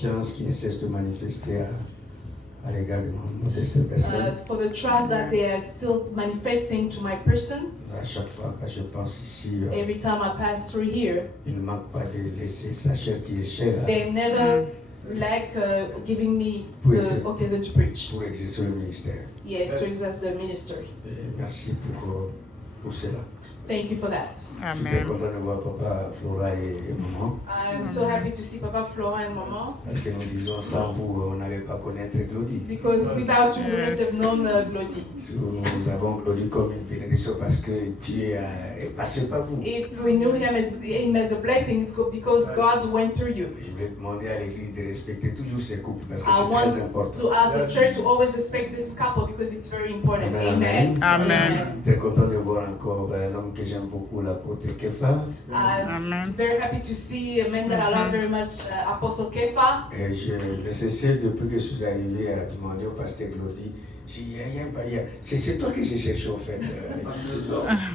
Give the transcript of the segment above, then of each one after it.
confiance qui ne cesse de manifester à l'égard de mon modeste personne. For the trust that they are still manifesting to my person. À chaque fois que je pense ici, Every time I pass through here, il ne manque pas de laisser sa chair qui est chère they never lack giving me the occasion to preach. pour exercer le ministère. Yes, to exercise the ministry. Et merci pour cela. Thank you for that. Je suis très Amen. content de voir papa, Flora et maman. I'm so happy to see Papa Flora and Mama, Parce que nous disons, sans vous, on n'allait pas connaître Glody. because without you, we wouldn't have known Glody. Nous avons Glody comme une bénédiction parce que Dieu est passé par vous. If we knew him as a blessing, it's because God went through you. Je vais demander à l'église de respecter toujours ces couples parce que I c'est want très important. to ask the church to always respect this couple because it's very important. Amen. Amen. Très content de voir encore un homme que j'aime beaucoup, l'apôtre Kefa. I'm very happy to see a man that I love very much, Apostle Kefa. Et je ne cessais depuis que je suis arrivé à demander au pasteur Glody, c'est toi que j'ai cherché en fait. And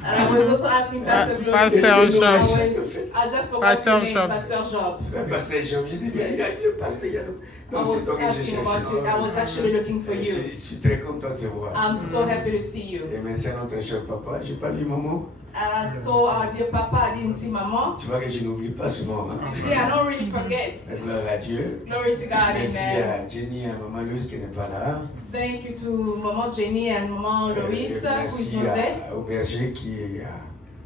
I was also asking Pastor Glory. Pastor Job. I just forgot Pastor the name, Job. Pastor Job. Pasteur Job, je dis, mais il y a le pasteur, il y a le... I Non, c'est was toi que j'ai asking about you. cherché. I was actually looking for you. Je suis très content de te voir. I'm so happy to see you. Et merci à notre cher papa, j'ai pas vu maman. And I saw our dear Papa. I didn't see Mama. Tu vois que je n'oublie pas souvent. Hein? Yeah, I don't really forget. Gloire à Dieu. Glory to God, Merci amen. à Jenny et à maman Louise qui n'est pas là. Thank you to Mama Jenny and Mama Et Louise, who is merci not there. au berger qui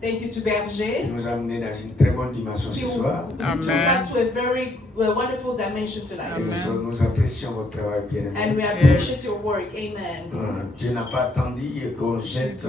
Thank you to Berger. nous a amenés dans une très bonne dimension ce He soir. took Amen. us to a very wonderful dimension Et tonight. nous apprécions votre travail bien And we aimé. appreciate your work. Amen. Dieu n'a pas attendu qu'on jette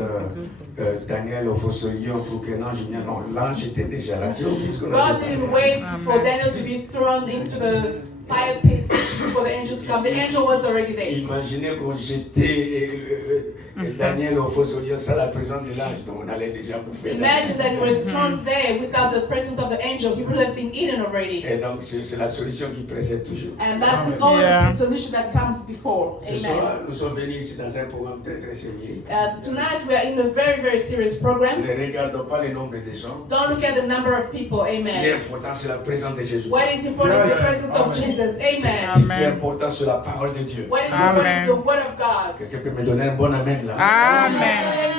Daniel au fossoyeur pour que l'ange vienne. Non, l'ange était déjà là. Dieu, puisqu'on God avait didn't parlé. wait for Daniel to be thrown into the fire pit for the angel to come. The angel was already there. Imaginez qu'on jetait Daniel au fossoyeur sans la présence de l'ange, donc on allait déjà bouffer. Imagine that he was thrown there without the presence of the angel. He would have been eaten already. Et donc c'est la solution qui précède toujours. And that's the only Yeah. solution that comes before. Ce Amen. soir, nous sommes venus ici dans un programme très très sérieux. Tonight we are in a very, very serious program. Ne regardons pas le nombre de gens. Don't look at the number of people. Ce qui est Amen. important, c'est la présence de Jésus. What is important is the presence of Jesus. Ce qui est Amen. important, c'est la parole de Dieu. What is important Amen. is the word of God. Quelqu'un peut me donner un bon amen là? Amen. Amen.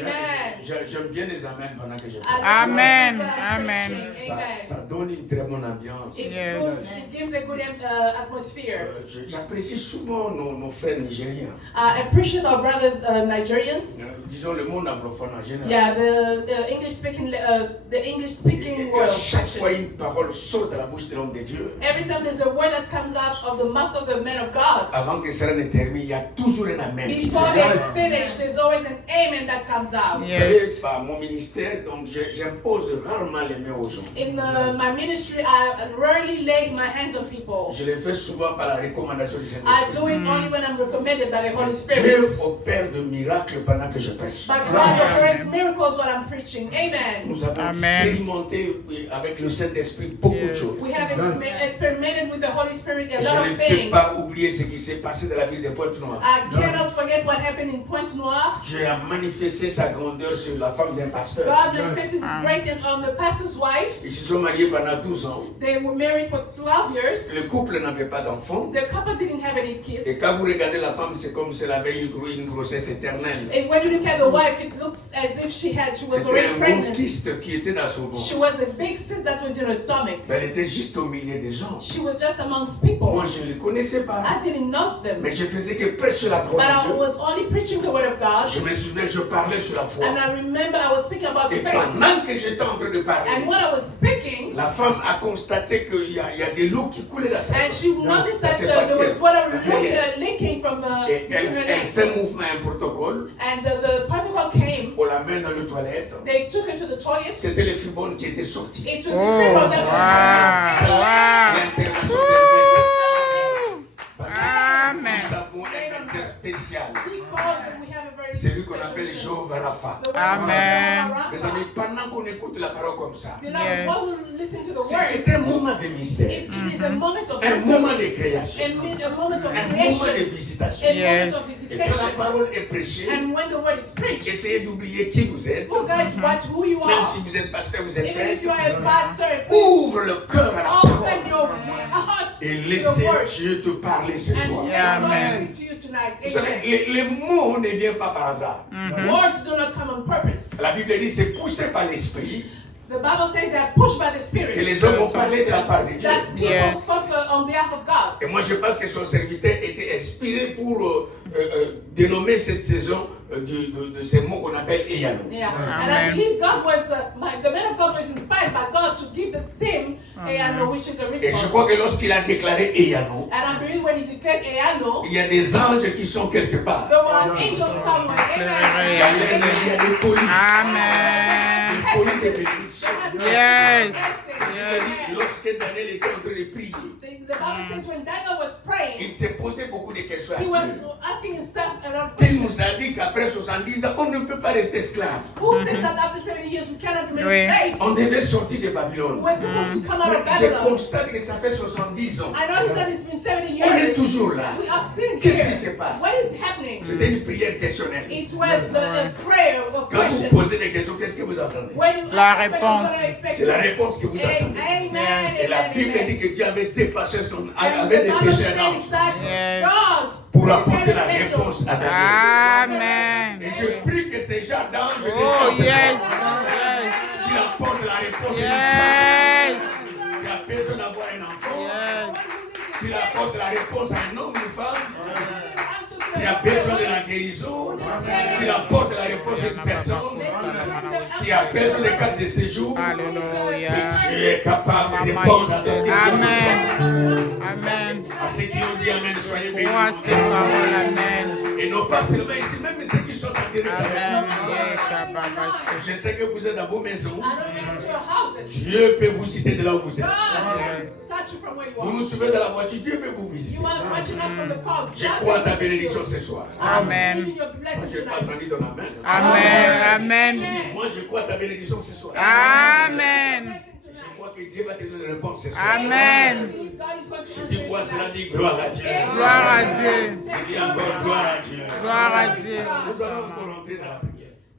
Amen. J'aime bien les amens pendant que je I parle. love Amen. God Amen. preaching. Ça Amen. donne une très bonne ambiance. It Yes. gives a good atmosphere. J'apprécie souvent nos frères nigériens. I appreciate our brothers Nigerians. Disons le monde anglophone en général. Yeah, the English speaking Et world. à chaque fois Actually. une parole sort de la bouche de l'homme de Dieu. Every time there's a word that comes out of the mouth of the man of God, Avant que cela ne termine, il y a toujours un amen. qui before vient. they finish, there's always an amen that comes out. Vous Yes. savez, par mon ministère, donc j'impose rarement les mains aux gens. In my ministry, I rarely lay my hands on people. Je le fais souvent par la recommandation du I Saint-Esprit. do it only when I'm recommended by the Holy Dieu Spirit. opère de miracles pendant que je prêche. But God operates miracles when I'm preaching. Amen. Nous avons Amen. expérimenté avec le Saint-Esprit beaucoup de Yes. choses. We have experimented with the Holy Spirit a Et lot je of ne peux things. pas oublier ce qui s'est passé dans la ville de Pointe-Noire. I cannot forget what happened in Pointe-Noire. Dieu a manifesté sa grandeur sur la femme d'un pasteur. God manifested His greatness on the pastor's wife. Ils se sont mariés pendant 12 ans. They were married for 12 years. Le couple n'avait pas d'enfants. The couple didn't have any Et kids. quand vous regardez la femme, c'est comme si elle avait une grossesse éternelle. And when you look at the wife, it looks as if she was C'était already un gros pregnant. kyste qui était dans son She ventre. was a big cyst that was in her stomach. Elle était juste au milieu des gens. She was just amongst people. Moi, je ne les connaissais pas. I didn't know them. Mais je faisais que prêcher la But parole I de Dieu. was only preaching the word of God. Je me souviens, je parlais sur la foi. And I remember I was speaking about Et faith. pendant que j'étais en train de And parler, when I was speaking, la femme a constaté qu'il y a des loups qui coulaient dans sa and she noticed that C'est there was water parti. leaking from Et between her elle fait legs. mouvement, un protocole. And the protocol came. On l'amène dans les toilettes. They took her to the toilet. C'était les fibrones qui étaient sortis. It was Oh, the people that wow. L'intervention Wow. Nous Amen. avons un verset spécial. Because we have a very C'est lui qu'on special appelle mission. Jéhovah Rapha. The word Amen. of Mes God. amis, pendant qu'on écoute la parole comme ça, You know, Yes. when we listen to the c'est word, un moment de mystère, it is a moment of un wisdom, moment de création, a moment of un moment de creation, visitation. a Yes. moment of Et quand la visitation. parole est prêchée, And when the word is preached, essayez d'oublier qui vous êtes. forget who you Même are. si vous êtes pasteur, vous êtes Even if you are prêtre. a pastor, Ouvre le cœur à la open parole. your heart et to laissez your word. Dieu te parler ce And soir. let God Amen. speak to you tonight. Vous savez, Amen. les mots ne viennent pas par hasard. Words do not come on purpose. La Bible dit c'est poussé par l'esprit The Bible says they are pushed by the que Spirit. les hommes ont parlé de la part de Dieu. That people Yes. spoke on behalf of God. Et moi je pense que son serviteur était inspiré pour dénommer cette saison de ces mots qu'on appelle Eyano. Yeah, and I Amen. believe God was, the man of God was inspired by God to give the theme Eano, which is a Et je crois response. que lorsqu'il a déclaré Eyano, And I believe when he declared Eano, il y a des anges qui sont quelque part. there were angels somewhere. Il y a Amen. des colis. Amen. Des colis de bénédiction. Yes. Yes. Lorsque Daniel était en train de prier, The Bible says when Daniel was praying, il s'est posé beaucoup de questions à he was Dieu. asking himself a lot of Il questions. nous a dit qu'après 70 ans, on ne peut pas rester esclave. Who says that after 70 years we cannot remain Oui. slaves? On devait sortir de Babylone. We're supposed to come out of Mais je Babylon. constate que ça fait 70 ans. I noticed that it's been 70 On est years. toujours là. We are sitting Qu'est-ce qui here. se passe? What is happening? C'était une prière questionnelle. It was a prayer of Quand vous questions. posez des questions, qu'est-ce que vous entendez? When you La ask questions, réponse. what are you expecting? C'est la réponse que vous attendez. Amen. Et la Amen, Bible amen. dit que Dieu avait dépassé son And avait the Bible dépêché un says ange that Yes. God pour apporter la prepared an angel. réponse à Daniel. Amen. Et je prie que ces gens d'anges Oh, descendent ce yes. soir. Qui apportent la réponse Yes. à une femme qui a besoin d'avoir un enfant. Yes. Qui apporte la réponse à un homme, une femme qui a besoin de la guérison. Qui apporte la réponse à une personne qui a besoin de carte de séjour. Alléluia. Dieu est capable de répondre à ton question ce soir. Amen. Amen. À ceux qui ont dit Amen, soyez bénis. Crois ces paroles. Amen. Et non pas seulement ici, même ceux qui sont en direct. Amen. Yes, Baba. Je sais que vous êtes dans vos maisons. I don't get into your houses. Dieu peut vous citer de là où vous êtes. God can touch you from where you Vous are. nous suivez dans la voiture, Dieu peut vous visiter. You are watching us from the car. Je crois à ta bénédiction ce soir. Amen. Giving your Moi, blessing je n'ai pas entendu tonight. ton Amen. Amen. Amen. Moi, je crois à ta bénédiction ce soir. Amen. Je crois que Dieu va te donner une réponse ce soir. Amen. Je dis quoi? Cela dit gloire à Dieu. Gloire à Dieu. Je dis encore gloire à Dieu. Gloire à Dieu. Nous allons encore entrer dans la prière.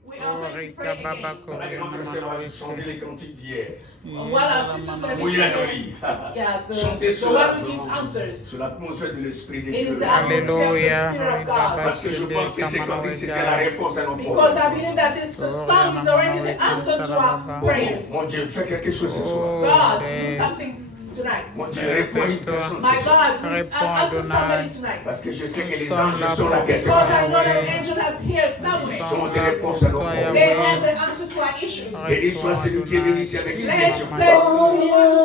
We are ready to pray again. Pendant que notre sœur a chanté les cantiques d'hier. While our sisters were Mouyanoli. yeah, Chantez the cela one who gives answers. sur l'atmosphère de l'Esprit de It is Dieu. the atmosphere of the Alléluia. Spirit of God. Parce que je pense que ces cantiques, c'était la réponse à nos Because problèmes. I believe that this song is already the answer to our prayers. Mon Dieu, fais quelque chose ce soir. God, do something tonight. Mon Dieu, réponds à une personne My ce soir. God, please answer somebody tonight. Parce que je sais que les anges sont là quelque Because part. I know that the angel has here somewhere. Ils ont des réponses à nos They problèmes. have the answers to our issues. Béni soit celui qui est venu ici avec une Let's question. say, Lord,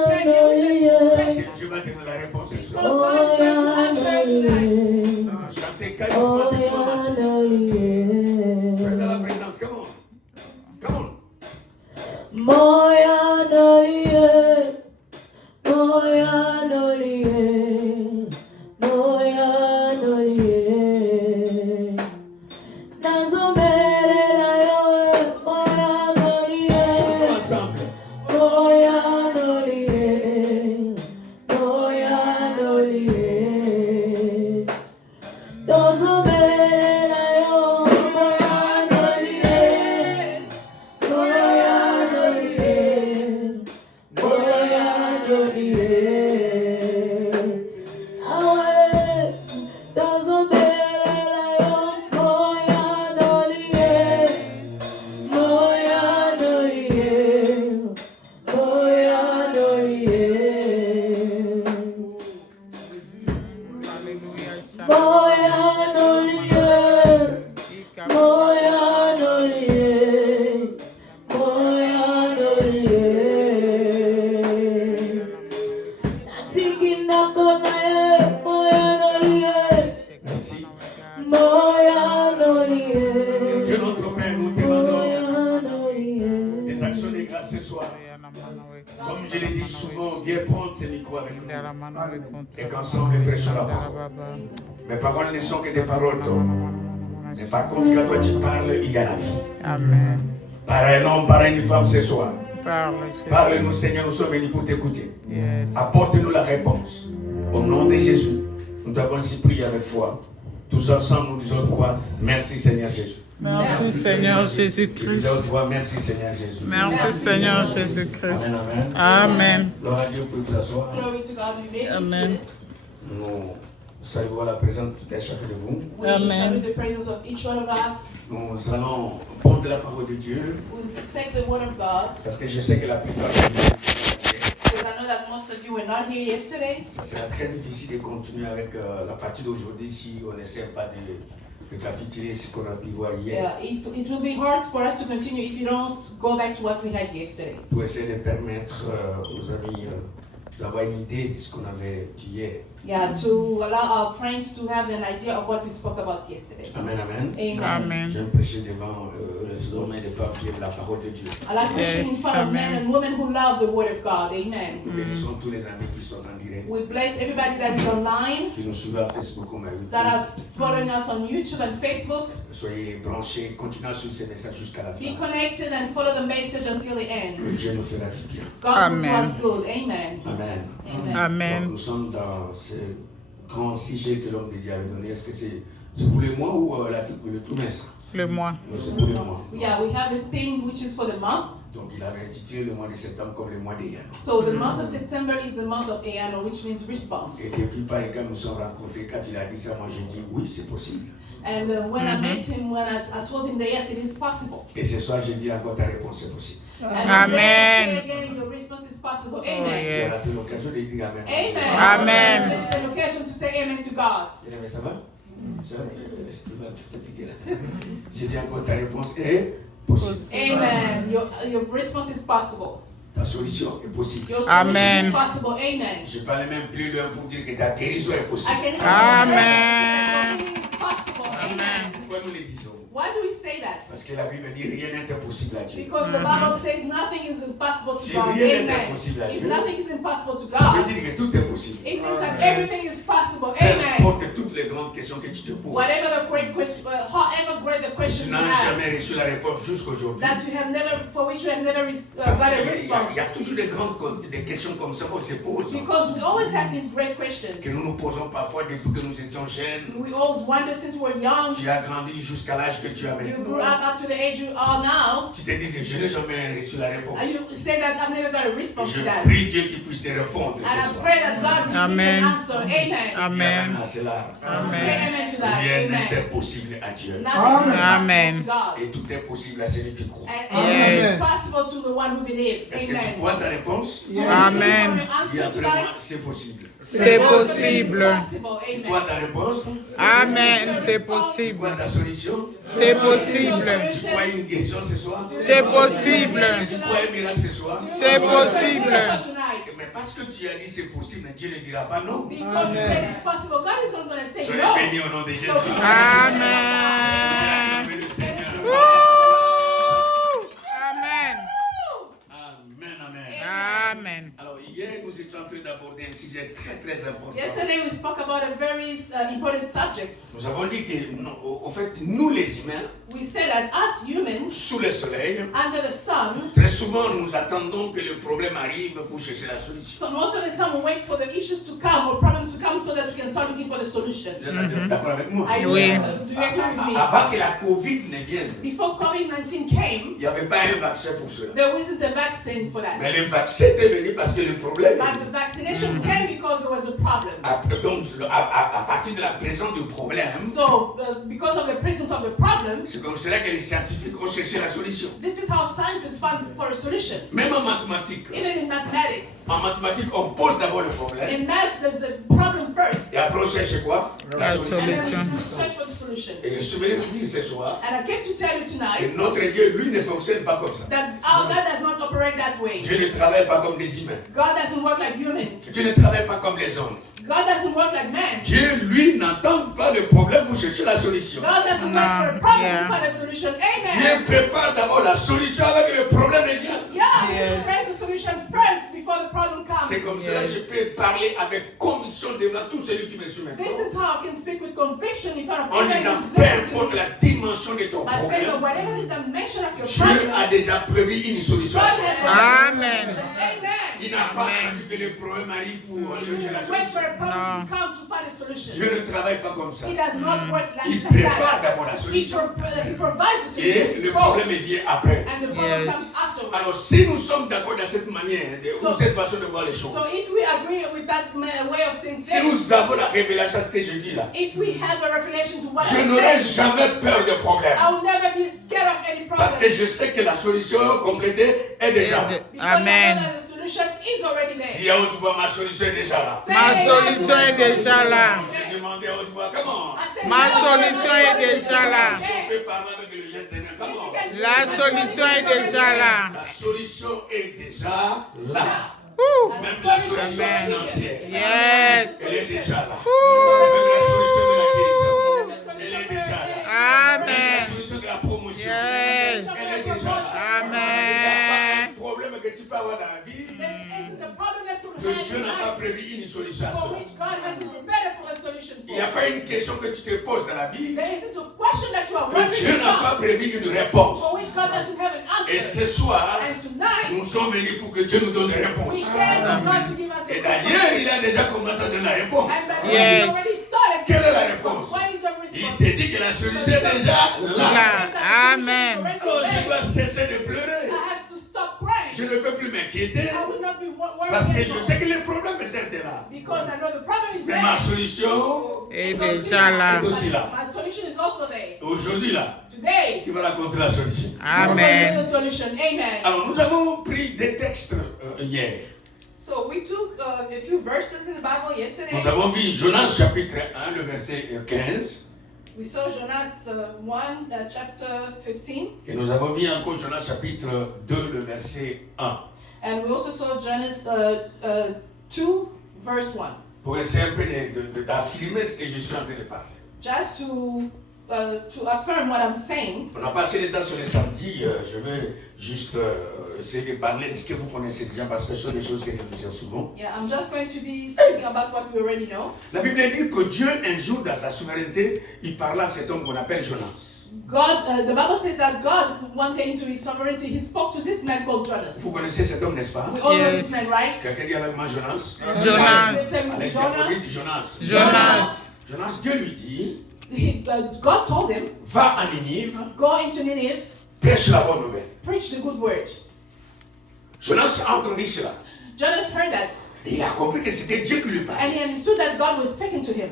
thank you with Parce the que Dieu va te donner la réponse ce Because soir. God is going to answer tonight. Chantez charismatiquement. Faites dans la présence. Come on. Come on. Moya nolie, moya nolie, moya nolie. Nazomelela yo, moya nolie, Chantons ensemble. moya nolie, moya nolie. Nazomelela yo, moya nolie. Moya nolie, moya nolie. Awe, tazombela yo, moya nolie, moya nolie, moya nolie. Moya nolie. Moya nolie, moya nolie. Natiki nako naye, moya nolie, Merci. moya Dieu nolie, notre Père, nous te demandons moya nolie. des actions de grâce ce soir. Comme je l'ai dit souvent, viens prendre ce micro avec nous. Et qu'ensemble, prêchons la parole. Mes paroles ne sont que des paroles d'homme. Mais par contre, quand toi tu parles, il y a la vie. Amen. Par un homme, par une femme ce soir. Parle, Parle-nous, Seigneur, nous sommes venus pour t'écouter. Yes. Apporte-nous la réponse. Au nom de Jésus, nous t'avons ainsi prié avec foi. Tous ensemble, nous disons quoi? Merci, Seigneur Jésus. Merci Seigneur Et Jésus-Christ. les autres voix, merci Seigneur Jésus. Merci Seigneur Jésus-Christ. Amen, amen. Amen. Gloire à Dieu pour vous asseoir. Glory to God. You may be Amen. seated. Nous saluons la présence de tout un chacun de vous. We Amen. salute the presence of each one of us. Nous allons prendre la parole de Dieu We take the word of God. parce que je sais que la plupart de vous, Because I know that most of you were not here yesterday. ça sera très difficile de continuer avec la partie d'aujourd'hui si on n'essaie pas de récapituler ce qu'on a pu voir hier It will be hard for us to continue if you don't go back to what we had yesterday. pour essayer de permettre aux amis d'avoir une idée de ce qu'on avait dit hier. Yeah, to allow our friends to have an idea of what we spoke about yesterday. Amen, amen. Amen. Amen. J'aime prêcher devant les hommes et les femmes qui aiment la parole de Dieu. I like preaching in front of men and women who love the word of God. Amen. Nous bénissons tous les amis qui sont en direct, We bless everybody that is online, qui nous suivent à Facebook ou à that YouTube. are following us on YouTube and Facebook. Soyez branchés, continuez à suivre ces messages jusqu'à la Be fin. connected and follow the message until it ends. Dieu nous fera du bien. God will do Amen. us good. Amen. Amen. Amen. Donc, Amen. nous sommes dans ce grand sujet que l'homme de Dieu avait donné. Est-ce que c'est pour le mois ou le trimestre? Le mois. Non, c'est pour le mois. Yeah, we have this theme which is for the month. Donc il avait intitulé le mois de septembre comme le mois des Yano. So the month of September is the month of Eano, which means Et response. depuis par quand nous sommes rencontrés, quand il a dit ça, moi j'ai dit oui, c'est possible. And when I met him, when I told him that yes, it is possible. Et ce soir, j'ai dit encore ta réponse est possible. And Amen. today, again, your response is possible. Oh, Amen. Tu yes. as fait l'occasion de dire Amen. Amen. Amen. It's an occasion to say amen to God. Mais ça va? Ça va? Tu vas te fatiguer là. J'ai dit encore ta réponse est possible. Amen. Your response is possible. Ta solution est possible. Your solution Amen. is possible. Amen. Je parle même plus loin pour dire que ta guérison est possible. I can Amen. It's possible. Amen. Pourquoi nous le disons? Why do we say that? Parce que la Bible dit rien n'est impossible à Dieu. Because the Bible says nothing is impossible to Si God. rien n'est Amen. impossible à If Dieu, nothing is impossible to ça veut God, dire que tout est possible. it means that everything is possible. Peu Amen. importe toutes les grandes questions que tu te poses. Whatever the great question, however great the question Tu you n'as have, jamais reçu la réponse jusqu'aujourd'hui. that you have never, for which you have never Parce got a qu'il response. y a toujours des questions comme ça qu'on se pose. Because we always have these great questions. Que nous nous posons parfois depuis que nous étions jeunes. We always wonder since we're young. Tu as grandi jusqu'à l'âge que tu as You grew maintenant. up to the age you are now. Tu te dis, je n'ai jamais reçu la réponse. And you say that I've never got a response Je to that. prie Dieu qu'il puisse te répondre And ce I soir. pray that God will give you Amen. an answer. Amen. Amen. À cela. Say Amen. amen to that. Rien Amen. n'est impossible à Dieu. Nothing is Amen. impossible to God. Et tout est possible à celui qui croit. And everything Yes. is possible to the one who believes. Est-ce que tu Amen. crois ta réponse? Amen. Dis Answer après to moi, that. c'est possible. C'est It's possible. possible. Tu crois Amen. ta réponse? Amen. C'est Tu possible. crois ta solution? C'est possible. Tu crois une guérison ce soir? C'est possible. Tu crois un miracle ce soir? C'est possible. Mais parce que tu as dit c'est possible, Dieu ne dira pas non. Because you said it's possible, God is not going to say Soyez no. bénis au nom de Jésus. Amen. Acclamez le Seigneur. Woo! Amen. Amen, amen. Amen. Alors hier, nous étions en train d'aborder un sujet très très important. Yesterday we spoke about a very important subject. Nous avons dit que, au fait, nous les humains, We said that us humans, sous le soleil, under the sun, très souvent nous attendons que le problème arrive pour chercher la solution. so most of the time we wait for the issues to come or problems to come so that we can start looking for the solution. Vous êtes d'accord avec moi? Oui. Do you agree with me? Avant que la Covid ne vienne, Before COVID-19 came, il n'y avait pas un vaccin pour cela. there wasn't a vaccine for that. Mais le vaccin est venu parce que le problème est But venu. the vaccination came because there was a problem. Donc, à partir de la présence du problème, So, because of the presence of the problem, c'est comme cela que les scientifiques ont cherché la solution. this is how scientists found for a solution. Même en mathématiques, Even in mathematics. on pose d'abord le problème In maths, there's the problem first, et après on cherche quoi? La and solution. then we search for the solution. Et je souviens vous dire ce soir And I came to tell you que tonight notre Dieu, lui, ne fonctionne pas comme ça. that our God does not operate that way. Dieu ne travaille pas comme des humains. God doesn't work like humans. Dieu ne travaille pas comme les hommes. God doesn't work like man. Dieu, lui, n'entend pas le problème pour chercher la solution. God doesn't wait for a problem to find a solution. Amen. Dieu prépare d'abord la solution avec le problème ne vient. Yeah, Yes. you praise the solution first before the problem comes. C'est comme cela que je peux parler avec conviction devant tout celui qui me suit maintenant. This is how I can speak with conviction in front of En everyone disant, who's peu listening to importe me. la dimension de ton By saying that problème, whatever the dimension of your Dieu problem, a déjà prévu une solution. God has a Amen. solution. Amen. Il n'a pas attendu que les problèmes arrivent pour chercher la Wait solution. for a problem to come to find a solution. Dieu ne travaille pas comme ça. He does not work like Il that. prépare d'abord la He solution. provides a Et solution le before, problème vient après. and the problem Yes. comes afterwards. Alors, si nous sommes d'accord dans cette manière, ou cette façon de voir les choses, So if we agree with that way of seeing si things, nous avons la révélation à ce que je dis là, if we have a revelation to what je I n'aurai said, jamais peur de problème. I will never be scared of any Parce que problem. je sais que la solution complétée est déjà là. Because I Amen. know that the solution is already there. Dis à haute voix, ma solution est déjà là. Ma solution est déjà là. J'ai demandé à haute voix, comment? I said, Ma no, solution est déjà là. On peut parler avec le geste des mains, comment? La solution est déjà là. La solution est déjà là. Ouh. Même la solution Amen. financière, Yes. elle est déjà là. Même la solution de la guérison, elle est déjà là. Même la Amen. solution de la promotion, Yes. elle est déjà là. Amen. Il n'y a pas un problème que tu peux avoir dans la vie There isn't a problem that could que have Dieu n'a pas in prévu une solution à life for cela. which God hasn't prepared for a solution Il n'y a for. pas une question que tu te poses dans la vie There isn't a question that you are que Dieu n'a wondering pas about prévu une réponse. for which God doesn't have an Et answer. ce soir, And tonight, nous sommes venus pour que Dieu nous donne des we réponses. came for God to give us a Et d'ailleurs, il a déjà commencé à donner la réponse. And by the way, Yes. he already started. Quelle est la réponse? What is the Il response? te dit que la solution est déjà là. Là. Amen. Alors je dois cesser de I pleurer. have to stop crying. Je ne peux plus m'inquiéter I will not be worried parce que je anymore. sais que les problèmes sont là. Because I know the problem is Mais ma there. solution Et déjà là. est aussi là. My solution is also there. Aujourd'hui là, Today, tu vas raconter la solution. we're going to Amen. the solution. Amen. Alors nous avons pris des textes hier. So we took a few verses in the Bible yesterday. Nous avons vu Jonas chapitre 1, le verset 15. We saw Jonas 1, chapter 15. Et nous avons vu encore Jonas chapitre 2, le verset 1. And we also saw Jonas 2, verse 1. Pour essayer un peu d'affirmer ce que je suis en train de parler. Just to affirm what I'm saying. On a passé le temps sur les samedis. Je vais juste essayer de parler de ce que vous connaissez déjà parce que ce sont des choses que nous disons souvent. Yeah, I'm just going to be speaking about what we already know. La Bible dit que Dieu, un jour, dans sa souveraineté, il parla à cet homme qu'on appelle Jonas. God, the Bible says that God, one day into his sovereignty, he spoke to this man called Jonas. Vous connaissez cet homme, n'est-ce pas? We all know Yes. this man, right? Quelqu'un dit avec moi Jonas. Jonas. Let's say Allez, c'est Jonas. dit Jonas. Jonas. Jonas, Dieu lui dit, God told him, va à Ninive, go into Nineveh, prêche la bonne nouvelle. preach the good word. Jonas a entendu cela. Jonas heard that, Et il a compris que c'était Dieu qui lui and parlait. he understood that God was speaking to him.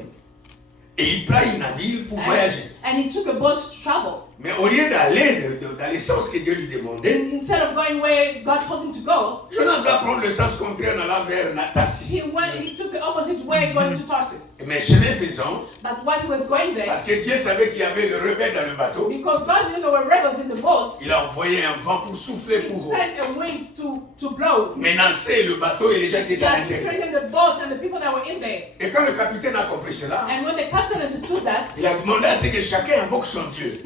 Et il prend une navire pour voyager. And he took a boat to travel. Mais au lieu d'aller dans le sens que Dieu lui demandait, Instead of going where God told him to go, Jonas va prendre le sens contraire en allant vers Tarsis. he took the opposite way, going to Tarsus. Mais chemin faisant, But when he was going there, parce que Dieu savait qu'il y avait le rebelle dans le bateau, because God knew there were rebels in the boat, il a envoyé un vent pour souffler he pour sent a wind to blow. menacer le bateau et les gens qui He étaient à had l'intérieur. threatened the boat and the people that were in there. Et quand le capitaine a compris cela, And when the captain understood that, il a demandé à ce que chacun invoque son Dieu.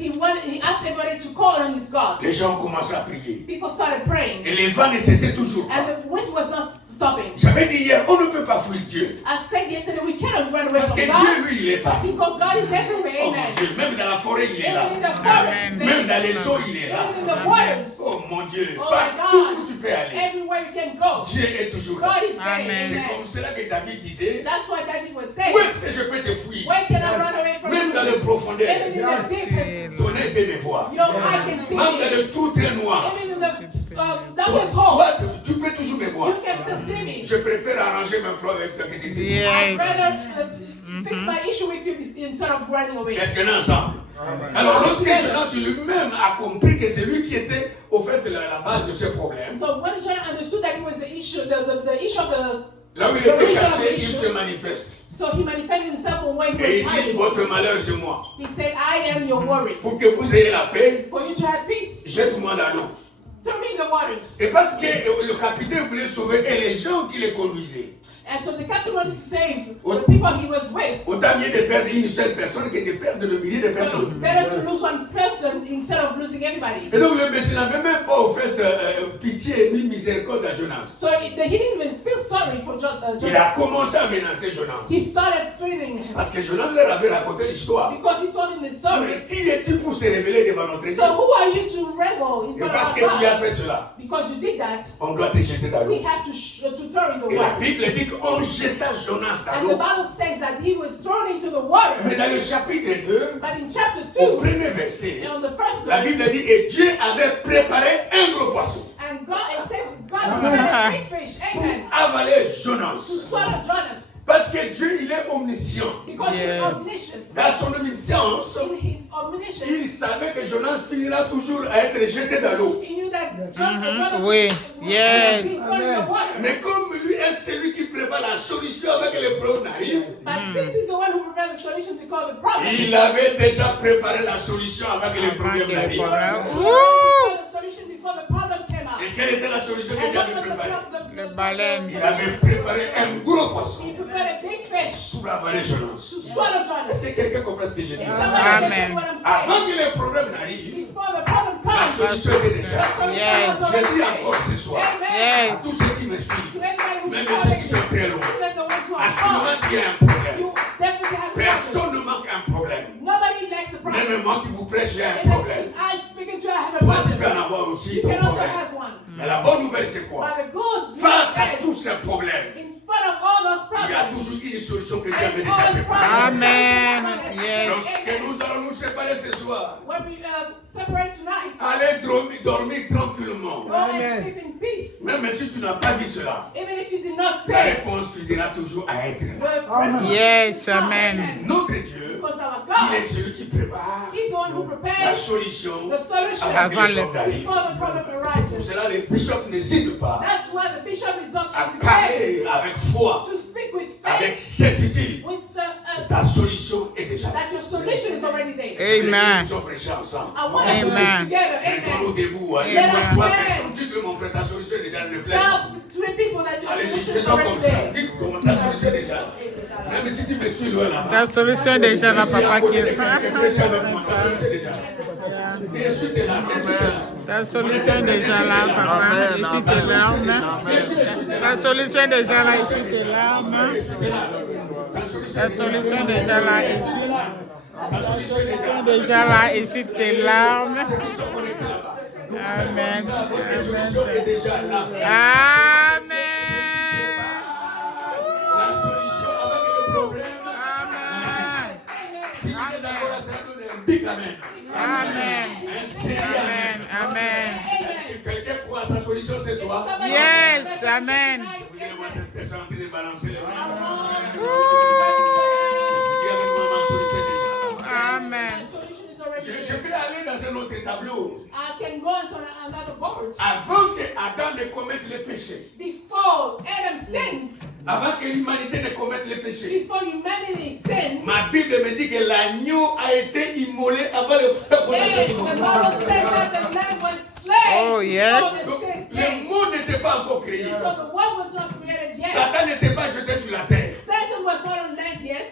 he asked everybody to call on his God. Les gens ont commencé à prier. People started praying, Et les vents ne cessaient toujours and pas. the wind was not stopping. J'avais dit hier, on ne peut pas fuir Dieu. I said yesterday, we cannot run away Parce que from God, Dieu, lui, il est partout. because God is everywhere. Oh mon Amen. Dieu, même dans la forêt, il est là. Even in the forest, he's there. Même dans les eaux, il est là. Even in the waters, Oh mon Dieu, Oh my partout God. où tu peux aller, everywhere you can go, Dieu est toujours là. God is there. Amen. C'est Amen. comme cela que David disait, That's why David was saying, où est-ce que je peux te fuir? where can I run away from Même you? dans les profondeurs, Even in the deepest, ton œil peut me voir. your eye can see Même dans me. le tout très noir, Even in the darkest toi, hole, tu peux toujours me voir. you can still see me. Je préfère arranger mes problèmes avec toi que de te fuir. I'd Yes. rather fix my issue with you instead of running away. Est-ce qu'on est ensemble? Alors, lorsque Jonas lui-même a compris que c'est lui qui était au fait de la base de ce problème, So when Jonah understood that it was the issue, the issue of the, là où il était caché, il se manifeste. so he manifested himself away Et il from dit, hiding. votre malheur, c'est moi. He said, I am your worry. Pour que vous ayez la paix, For you to have peace, jette-moi dans l'eau. throw me in the waters. Et parce que le capitaine voulait sauver et les gens qui les conduisaient. And so the captain wanted to save the people he was with. Autant mieux de perdre une seule personne que de perdre le millier de So personnes. it's better to lose one person instead of losing everybody. Et donc le monsieur n'avait même pas fait pitié ni miséricorde à Jonas. So he didn't even feel sorry for Il a Jonas. commencé à menacer Jonas. He started threatening him Parce que Jonas leur avait raconté l'histoire. because he told him the story. Mais qui es-tu pour se révéler devant notre Dieu? So who are you to rebel in Et front parce of que tu as God? fait cela, Because you did that, on doit te jeter dans we l'eau. have to throw in the Et la water. Bible dit qu'on jeta Jonas dans And the l'eau. Bible says that he was thrown into the water. Mais dans le chapitre 2, But in chapter au 2, premier verset, and on the first la verse, Bible dit et Dieu avait préparé un gros poisson and God, it says God prepared a big fish, pour amen, avaler to Jonas. swallow Jonas. Parce que Dieu, il est omniscient. Because Yes. he's omniscient. Dans son omniscience, In his il omniscience, savait que Jonas finira toujours à être jeté dans l'eau. he knew that Jonas Oui. would Yes. be thrown in the water. Mais comme lui est celui qui prépare la solution avant que le problème n'arrive, But since he's the one who prepared the solution to call the problem, il avait déjà préparé la solution avant que le Avant problème que le n'arrive. problème- he prepared the solution before the problem came out. Et quelle était la solution que And Dieu what avait was the préparée? problem? Le baleine. Il avait préparé un gros poisson He prepared a big fish pour avaler Jonas. to swallow Jonas. Est-ce que quelqu'un comprend ce que je dis? Is somebody Amen. understand what I'm saying? Avant que le problème n'arrive, Before the problem la comes, solution était déjà. Yes. Je dis encore ce soir Amen. à Yes. tous ceux qui me To suivent, anybody who's même ceux qui sont très loin, even the ones who are assurément far, qu'il y a un problème. you definitely have a problem. Personne ne manque un problème. Nobody lacks a problem. Même moi qui vous prêche, j'ai un Even problème. I speaking to you, I have a Toi, tu peux problem. en avoir aussi You ton can also problème. have one. Mais la bonne nouvelle, c'est quoi? But the good news Face à tous is, ces problèmes, in front of all those il y a problems, toujours une solution que Dieu there's avait déjà always préparée. problems. Amen. Yes. Lorsque nous allons nous séparer ce soir, When we separate tonight, allez dormir tranquillement. go and sleep in peace. Même si tu n'as pas vu cela, Even if you did not la say it, réponse finira toujours à être. the Yes. Amen. Notre Dieu, because our il est God, celui qui prépare He's the one who la prepares solution the solution avant que Avant le le- problème arrive. before the problem Pour arises. cela, les bishops n'hésitent pas That's why the bishop is not à hesitate parler avec foi, to speak with avec faith, certitude. with Ta solution est déjà là. that your solution is already there. Amen. Nous sommes prêchés ensemble. I want us to Amen. be together. Mettons-nous Amen. debout. Allez, Let moi, us trois pray. personnes. Dites que mon frère, ta solution est déjà le plein. Tell to the people that your Allez-y, solution is faisons comme already ça. there. Dites que ta solution est déjà là. Même si tu me suis loin là-bas. La solution déjà là, Viens à papa côté qui de quelqu'un, prêche avec moi. Ta solution est déjà là. Essuie tes larmes, essuie tes larmes. La solution déjà là, papa. Essuie tes larmes. La solution déjà là, essuie tes larmes. La solution déjà là, essuie. Ta solution est déjà là. Déjà là, essuie tes larmes. Ils sont connectés là-bas. Amen. Votre solution est déjà là. Amen. La solution avant que le problème. Amen. Si vous êtes d'accord, ça va donner un big amen. Amen. Un sérieux Amen. Amen. Est-ce que quelqu'un croit à sa solution ce soir? Yes. Amen. Regardez moi cette personne en train de balancer les mains. Woo. Dis avec moi, ma solution est déjà là. Amen. The solution is already Je there. peux aller dans un autre tableau. I can go into another board. Avant que Adam ne commette le péché, Before Adam sins, avant que l'humanité ne commette le péché, before humanity sins, ma Bible me dit que l'agneau a été immolé avant le feu the Bible says that the lamb was slain. Oh, yes. before the sin Le came. monde n'était pas encore créé. So the world was not created yet. Satan n'était pas jeté sur la terre. Satan was not on land yet.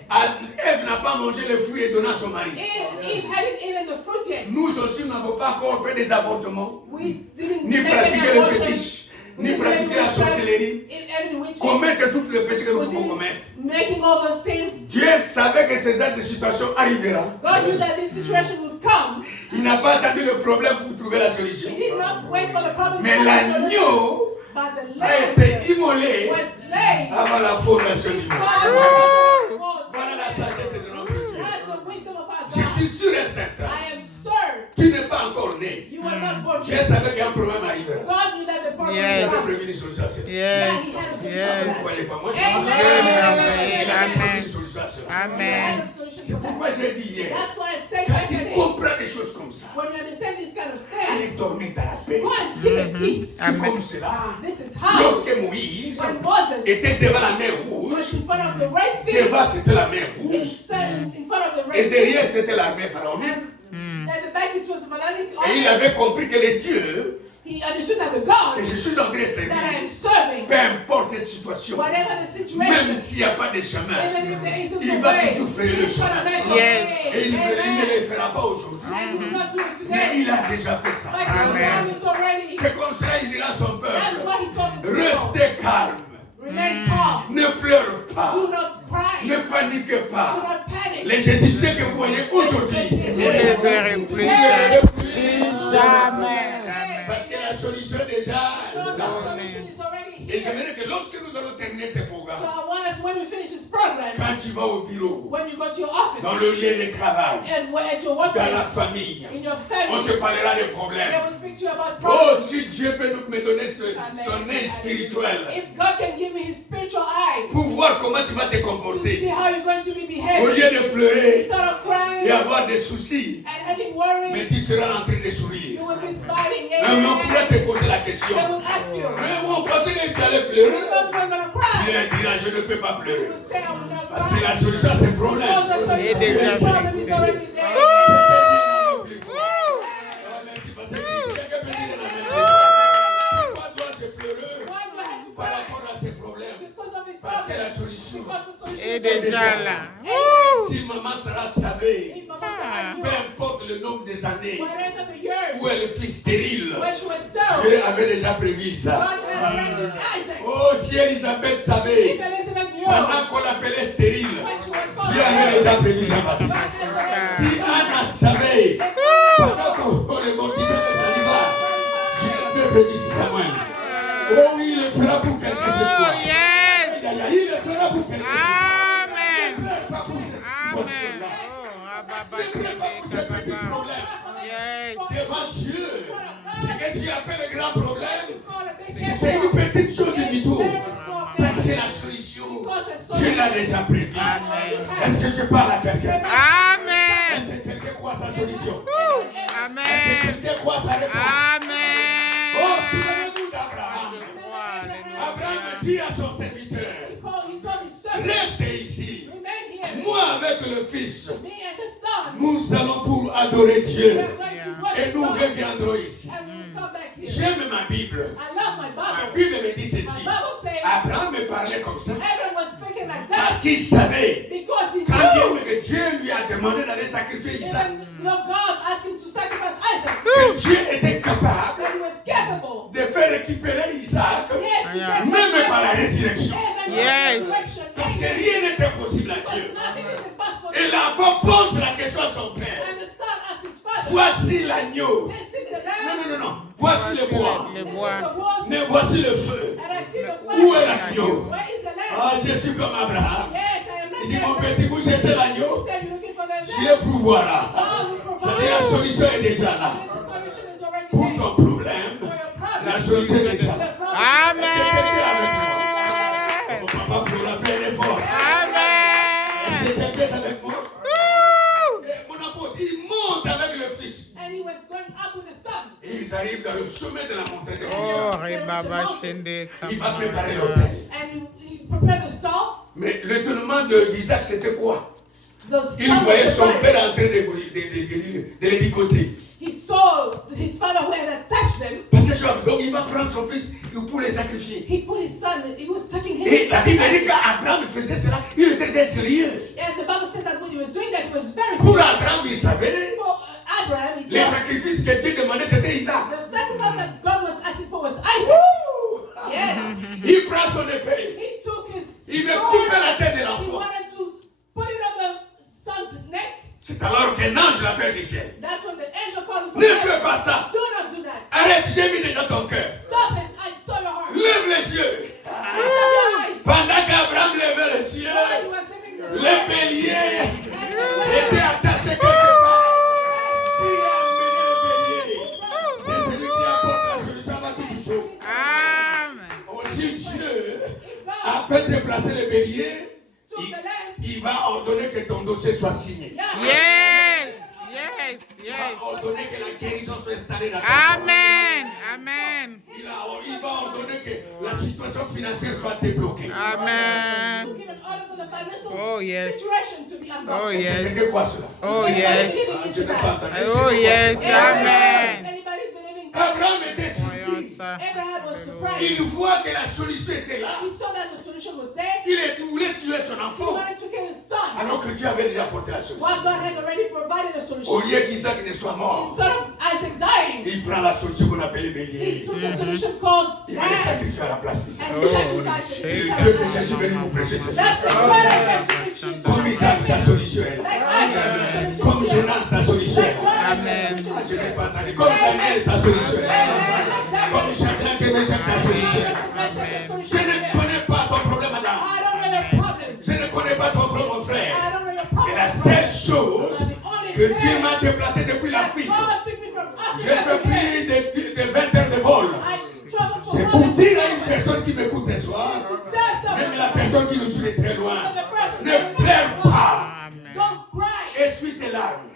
Ève n'a pas mangé le fruit et donné à son mari. Eve hadn't eaten the fruit yet. Nous aussi n'avons pas encore fait des avortements, We didn't ni make pratiquer any le abortion. fétiche, ni pratiquer la sorcellerie, Even witchcraft. commettre tous les péchés que nous We pouvons didn't commettre. making all those sins. Dieu savait que ces actes de situation arriveront. God knew that this situation would come. Il n'a pas attendu le problème pour trouver la solution. He did not wait for the problem Mais to come. l'agneau But the a lamb été immolé was slain. avant la fondation du monde. God, Voilà la sagesse de notre Dieu. that's the wisdom of our Je God. suis sûr et certain, I am sure tu n'es pas encore né. you were not born Dieu yet. savait qu'un problème arrivera. God knew that the problem Yes. Il would a come. prévu une solution à cela. Yes. Yes. Vous voyez pas, moi, je Amen. Il a Amen. prévu une solution à cela. I Amen. have a solution C'est for pourquoi that. j'ai dit hier, That's why I said quand tu yesterday, comprends des choses comme ça, when you understand this kind of allez things, dormir dans la paix. go and sleep in peace. C'est comme cela. This is how Lorsque Moïse when Moses était devant la mer was rouge, in front of the Red Sea, devant c'était la mer in rouge, front of the et Red Sea, derrière c'était l'armée pharaonique. and at the back it was Pharaonic Et il army. avait compris que les dieux He he understood that the God que je suis en train de servir, that I am serving, peu importe cette situation, whatever the situation, même s'il n'y a pas de chemin, even if there isn't il a va way, toujours faire le he's gonna chemin. make a Yes. way. Et il ne Amen. le fera pas aujourd'hui. And he will not do it Mais today. il a déjà fait ça. But he has Amen. done it already. C'est comme cela, il dira à son That's peuple, what he told his people. restez calme, Remain calm. ne pleure pas, Do not cry. ne paniquez Do pas. not panic. Les Égyptiens que vous voyez aujourd'hui, Vous ne les verrez plus jamais. parce que la solution est déjà God, là. the solution is already Et here. j'aimerais que lorsque nous allons terminer ce So programme, I want us, when we finish this program, quand tu vas au bureau, when you go to your office, dans le lieu de travail, and at your dans la workplace, famille, in your on family, te parlera des they problèmes. will speak to you about Oh, problems. si Dieu peut me donner son œil spirituel If God can give me his spiritual eye pour voir comment tu vas te to see comporter, how you're going to be au behaving, lieu de pleurer instead of crying et avoir des soucis, and having mais worries, tu seras en train de you sourire. will be smiling. Un homme pourrait Amen. te poser la question. They will ask you, Mais on pensait que tu allais you pleurer. thought you were going to cry. Il dira, je ne peux pas You pleurer. will say, I will not Parce que cry. la solution à ces problèmes, Because the solution to déjà the problem is already there. pourquoi dois-je pleurer Why do I have to par cry? rapport à ces problèmes? Because of his Parce que la problem. solution, Because the solution Et is already déjà there. là. si maman Sarah savait, If Mama Sarah peu knew, importe le nombre des années wherever the years, où elle fut stérile, when she was Dieu sterile, avait déjà prévu ça. God had already Isaac. Oh, si Elisabeth If savait, Elizabeth knew, pendant qu'on l'appelait stérile, when she was called Dieu avait déjà prévu God Jean-Baptiste. had already Si Anna savait, pendant qu'on le mordissait de Zanzibar, Dieu avait prévu Samuel. Oh, il le fera pour quelqu'un cette Oh, fois. yes. Il le fera pour quelqu'un cette fois. Amen. Ne pleure pas pour cette Amen. situation-là. Oh, Ababa, Ne pleure pas pour ces petits Kababa. problèmes. Yes. Devant Dieu, ce que tu appelles un grand problème, call a big c'est une petite chose du tout. very small Parce thing. que la solution, Because the Dieu l'a solution, déjà prévu. Amen. Est-ce que je parle à quelqu'un? Est-ce Amen. que quelqu'un croit sa solution? Woo. Est-ce que Amen. quelqu'un croit sa réponse? Oh, Amen. souvenez-vous d'Abraham. Je crois, Abraham alléluia. dit à son serviteur, he told his servant, restez ici. remain here. Moi avec le fils, Me and the son, nous allons pour adorer Dieu. we're going to Et worship nous God. reviendrons ici. And we'll come back here. J'aime ma Bible. I love my Ma Bible. Bible me dit My ceci. Bible says, Abraham me parlait comme ça. Aaron was speaking like Parce that qu'il savait, because he quand knew Dieu lui a demandé d'aller sacrifier Isaac, even though God asked him to sacrifice Isaac, que Dieu était capable that he was capable. de faire récupérer Isaac, Yes, to get même par la Isaac, résurrection. even Yes. the resurrection. Parce que Amen. rien n'est impossible à Dieu. But nothing is impossible. Et l'enfant pose la question à son père. And the son asked his father, Voici l'agneau. this is the Non, lamb, non, non, non. Voici le bois. Le this is bois. the wood, Mais voici le feu. and I see the Où est fire. l'agneau? Where is the lamb? Ah, je suis comme Abraham. Yes, I am Il dit, mon not petit, vous cherchez l'agneau? said you're looking for the Dieu lamb. pourvoira. God will Ça provide. veut dire la solution est déjà là. The solution is already Pour there. ton problème, For your problem. la solution est déjà The là. problem. Mon Amen. papa Flora fait un effort. Est-ce Amen. que quelqu'un est avec moi? Woo. Et mon apôtre, il monte avec le fils. And he was going up with the sun. Et ils arrivent dans le sommet de la montagne de Oh, Moriah. Rebaba Shende Il va préparer Kababa. l'autel. And he prepared the stall. Mais l'étonnement d'Isaac, c'était quoi? The Il sun voyait was son bright. père en train de les ligoter. He saw his father who had attached them. Parce que donc il va prendre son fils pour les sacrifier. He put his son, he was taking him. Et la Bible dit qu'Abraham faisait cela, il était très sérieux. And the Bible said that when he was doing that, he was very Pour serious. Abraham, il savait, For Abraham, he les thought sacrifices que Dieu demandait, c'était Isaac. the sacrifice that God was asking for was Isaac. Yes. Il prend son épée, He took his il veut sword. couper la tête de He l'enfant. wanted to put it on the son's neck. C'est alors qu'un ange l'appelle du ciel. That's when the angel called him. Ne from fais heaven. pas ça. Do not do that. Arrête, j'ai mis déjà ton cœur. Stop it. I saw your heart. Lève les yeux. Lift up your eyes. Pendant qu'Abraham levait les yeux, While you were sitting there. le bélier était attaché quelque part. Qui a amené le bélier? C'est celui qui apporte la solution à toute chose. Amen. Aussi Dieu If God a fait déplacer le bélier, took the lamb, il va ordonner que ton dossier soit signé. Yes. Yes. Il Yes. va ordonner que la guérison soit installée dans ta vie. Amen. Amen. Il va ordonner que la situation financière soit débloquée. Amen. to give an order for the financial Oh, yes. situation to be unblocked. Oh, yes. Quelqu'un croit cela? Oh, Anybody yes. believing Je into ne that? pense pas. Oh, yes. Amen. Anybody believing Abraham était sûr. Christ. Il voit que la solution était là. He saw that the solution was there. Il voulait tuer son He enfant. wanted to kill his son. Alors que Dieu avait déjà apporté la solution. While God had already provided a Au solution. lieu qu'Isaac ne soit mort, Instead of Isaac dying, il prend la solution qu'on appelle le he bélier. took the solution called Il va le lamb sacrifier à la place d'Isaac. and sacrificed it. C'est le Dieu que je suis venu vous prêcher ce soir. That's the word I came to preach you Comme Isaac, ta tonight. solution est Like là. Isaac, the Comme solution is Jonas, ta solution there. est Like là. Amen. Jonas, Ah, the je n'ai solution pas is entendu. Comme Daniel, ta solution est là. there. Comme Shadrach et Meshach, ta solution est là. Je ne connais pas ton problème, madame. I don't know your problem. Je ne connais pas ton problème, mon frère. I don't know your Et problem. la seule chose But the only que thing Dieu m'a déplacé depuis that l'Afrique, God took me from j'ai Africa fait to here. plus de 20 heures de vol. I traveled for C'est pour dire à une personne qui m'écoute ce soir, même la personne qui nous suit de très loin, ne pleure pas. Amen. Don't cry. Essuie tes larmes.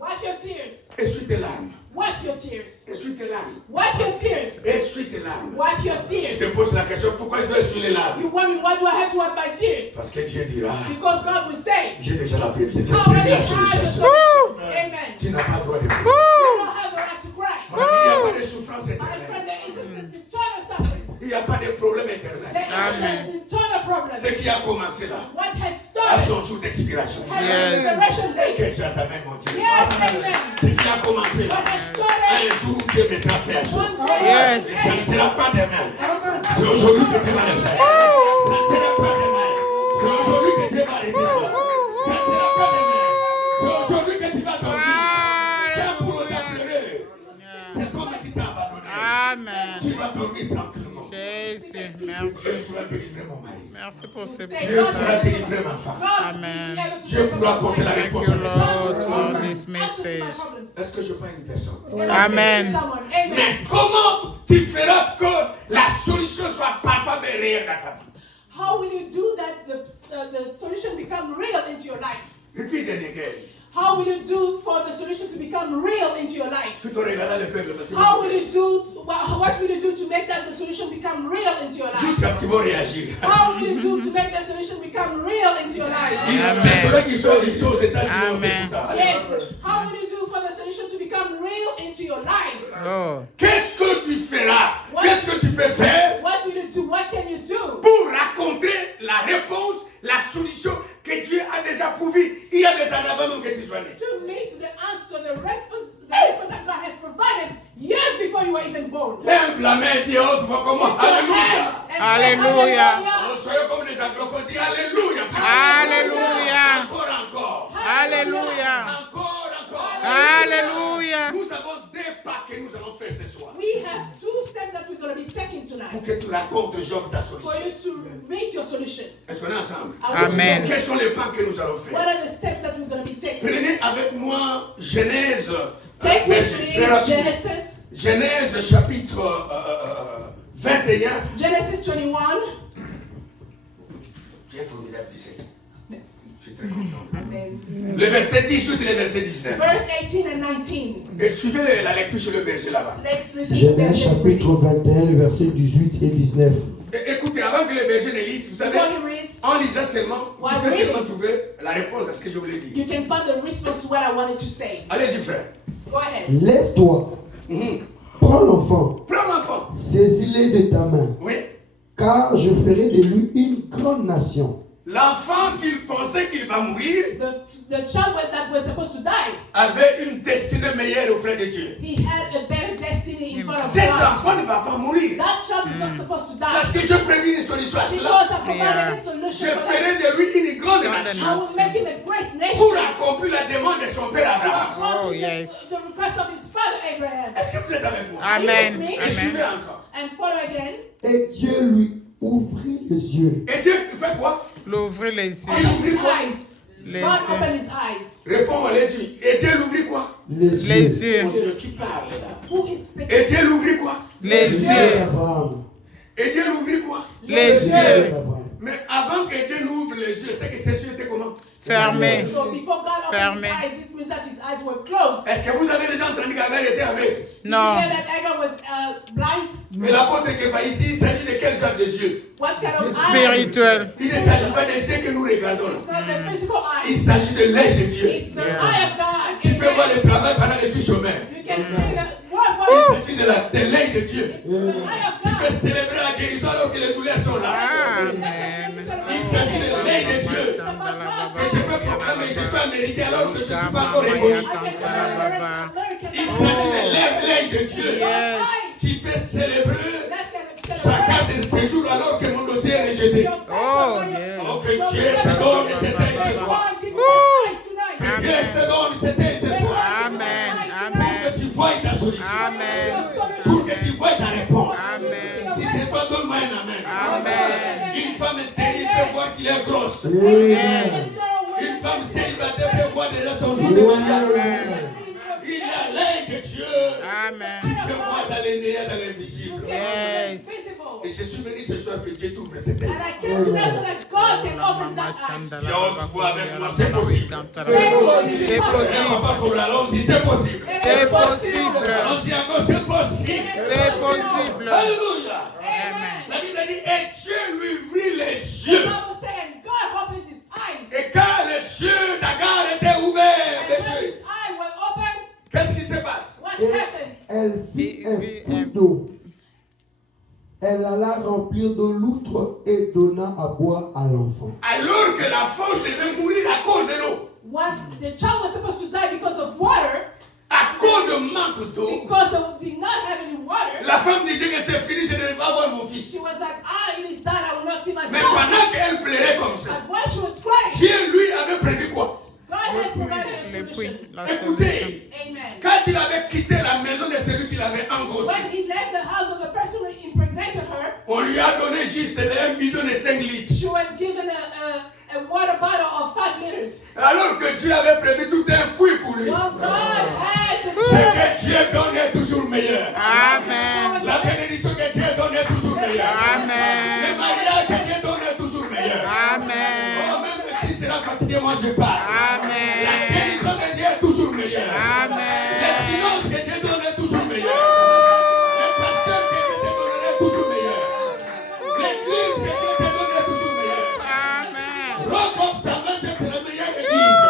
Wipe your tears. Essuie tes larmes. Wipe your tears. Essuie tes larmes. Wipe your tears. Essuie tes larmes. Wipe your Je tears. te pose la question, pourquoi je dois essuyer les larmes? You want me? Why do I have to wipe my tears? Parce que Dieu dira, Because God will say, j'ai déjà la prévu I already la had the solution. solution. Amen. Tu n'as pas le droit de pleurer. You don't have the right to cry. Mon ami, il n'y a pas de souffrance My éternelle. friend, there isn't eternal suffering. Il n'y a pas de problème There éternel. is an eternal problem. Ce qui a commencé là, What had à started son jour d'expiration. has Yes. an expiration date. Que tu as ta main, mon Dieu. Yes, amen. Ce qui a commencé là, What had un started jour Dieu mettra fin à ça. one day. Yes. Et ça ne sera pas demain. C'est aujourd'hui que Dieu va le faire. Ça ne sera pas demain. C'est aujourd'hui que Dieu va arrêter ça. Ça ne sera pas demain. C'est aujourd'hui que tu vas dormir. Sans pour autant pleurer. C'est comme qui t'a abandonné. Amen. Tu vas dormir tranquillement. Jésus, Dieu merci. pourra délivrer mon mari. Merci pour ces Dieu pourra prières. délivrer ma femme. God Amen. will be able to Dieu pourra apporter la Thank réponse you, à mes Lord, questions. for this answers to my message. problems. Est-ce que je parle à une personne? Amen. Someone. Amen. Mais comment tu feras que la solution soit palpable et réelle dans ta vie? How will you do that the solution become real into your life? Repeat it again. How will you do for the solution to become real into your life? Tout en regardant le peuple. parce que- How will you do, what will you do to make that the solution become real into your life? Jusqu'à ce qu'ils vont réagir. How will you do to make that solution become real into your life? C'est ceux qui sont aux États-Unis. Amen. Yes. How will you do for the solution to become real into your life? Oh, Qu'est-ce que tu feras? Qu'est-ce que tu peux faire What will you do? What can you do pour raconter la réponse, la solution que Dieu a déjà prouvé il y a des années avant même que tu sois né? to meet the answer, the response that God has provided years before you were even born? Lève la main et dis haute voix comment? Alléluia. Alléluia. Oh, soyez comme les anglophones, dis Alléluia. Alléluia. Encore. Alléluia. Encore. Alléluia. Nous avons deux pas que nous allons faire ce soir. We have two steps that we're going to be taking Pour tonight que tu racontes Job ta for solution. you to meet your solution. Est-ce qu'on est ensemble? I want you to Amen. know Quels sont les pas que nous allons what faire? are the steps that we're going to be taking. Prenez avec moi Genèse. Take with Très me rapide. Genesis, Genèse chapitre 21. Genesis 21. Bien formidable, tu sais. Je suis très content. Le verset 18 et le verset 19. Verse 18 and 19. Et suivez la lecture sur le berger là-bas. Let's listen to Genèse Benjamin's chapitre reading. 21, le verset 18 et 19. Écoutez, avant que le berger ne lise, vous savez, Before he reads, en lisant seulement, While tu peux reading. seulement trouver la réponse à ce que je voulais dire. you can find the response to what I wanted to say. Allez-y, frère. Go ahead. Lève-toi, Mhm. prends l'enfant, Prends l'enfant. saisis-le de ta main, Oui. car je ferai de lui une grande nation. L'enfant qu'il pensait qu'il va mourir The child that was supposed to die, avait une destinée meilleure auprès de Dieu. he had a better destiny in front of Cet God. enfant ne va pas mourir. That child is not supposed to Parce die. que je prévis une solution à Because cela. I provided a Je solution for ferai that. de lui une grande I nation will make him a great nation. pour accomplir la demande de son père Abraham. Oh, yes. The request of his father Abraham. Est-ce que vous êtes avec moi? Amen. Et suivez Amen. encore. And follow again. Et Dieu lui ouvrit les yeux. Et Dieu fait quoi? L'ouvrir les yeux. Open his eyes. Les God yeux. opened his eyes. Réponds, les yeux. Et Dieu l'ouvrit quoi? Les Les yeux. Mon yeux. Dieu, qui parle là? Who is speaking? Et Dieu l'ouvrit quoi? Les Les yeux yeux. d'Abraham. Et Dieu l'ouvrit quoi? Les Les yeux yeux. d'Abraham. Mais avant que Dieu n'ouvre les yeux, c'est que ses yeux étaient comment? Fermés. So before God opened Fermé. his eyes, this means that his eyes were closed. Est-ce que vous avez déjà entendu qu'Agar était aveugle? Did Non. you hear that Agar was blind? Mais l'apôtre qui va ici, il s'agit de quel genre de yeux? What kind of eyes? Spirituel. Il ne s'agit pas des yeux que nous regardons là. It's not the physical Il eyes. s'agit de l'œil de Dieu. It's the Yeah. eye of God. Tu peux voir Amen. le travail pendant que je suis chômeur. You can see that what Il is s'agit de l'œil de Dieu. it's the eye of God. peux célébrer la guérison alors que les douleurs sont là. Amen. Il s'agit de l'œil de Dieu. Que je peux proclamer, je suis américain alors que je ne suis pas encore égoïste. Il s'agit de l'œil de Dieu qui peut célébrer sa carte de séjour alors que mon dossier est rejeté. Oh, yeah. Oh, que Dieu te donne cet œil ce soir. Que Dieu te donne cet œil ce soir. Amen. Pour Amen. que tu voies ta solution. Amen. Pour que tu voies ta réponse. Amen. Si c'est toi, donne-moi un amen. Amen. Une femme stérile peut voir qu'il est grosse. Yes. Une femme célibataire peut voir déjà son jour de mariage. Il y a l'œil de Dieu Amen. qui peut voir dans les néants, dans l'invisible. Yes. Et je suis venu ce soir que Dieu t'ouvre cet œil. And I came to that so that God can open that eye. Tu as haute voix avec moi, c'est possible. C'est Papa possible. pour allons-y, c'est possible. C'est possible. Allons-y encore, c'est possible. C'est possible. Alléluia. Amen. La Bible dit, et Dieu lui ouvrit les yeux. The Bible said, and God opened his eyes. Et quand les yeux d'Agar étaient ouverts, And when his eyes were opened, qu'est-ce qui se passe? what Et happened? elle fit un puits d'eau. Elle alla remplir de l'outre et donna à boire à l'enfant. Alors que la femme devait mourir à cause de l'eau, What the child was supposed to die because of water, à cause de manque d'eau, because of did not have any water. la femme disait que c'est fini, je ne vais pas voir mon fils. She was like, it is done, I will not see my Mais son. pendant qu'elle pleurait comme ça, But when she was crying, Dieu lui avait prévu quoi? God had provided a Le solution. puits, la solution. Écoutez, Amen. quand il avait quitté la maison de celui qui l'avait engrossé, When he left the house of the person who impregnated her, on lui a donné juste un bidon de 5 litres. she was given a water bottle of 5 liters. Alors que Dieu avait prévu tout un puits pour lui. Well, God had the Ce que Dieu donne est toujours meilleur. Amen. La bénédiction que Dieu donne est toujours meilleure. Amen. Le mariage que Dieu donne est toujours meilleur. Amen. Oh, même qui sera fatigué, moi je parle. La Amen. guérison de Dieu est toujours meilleure. Amen. Les finances que Dieu donne est toujours meilleure. Le pasteur que Dieu te donne est toujours meilleur. L'église que Dieu te donne est toujours meilleure. Amen. Rock of Salvation, c'est la meilleure église.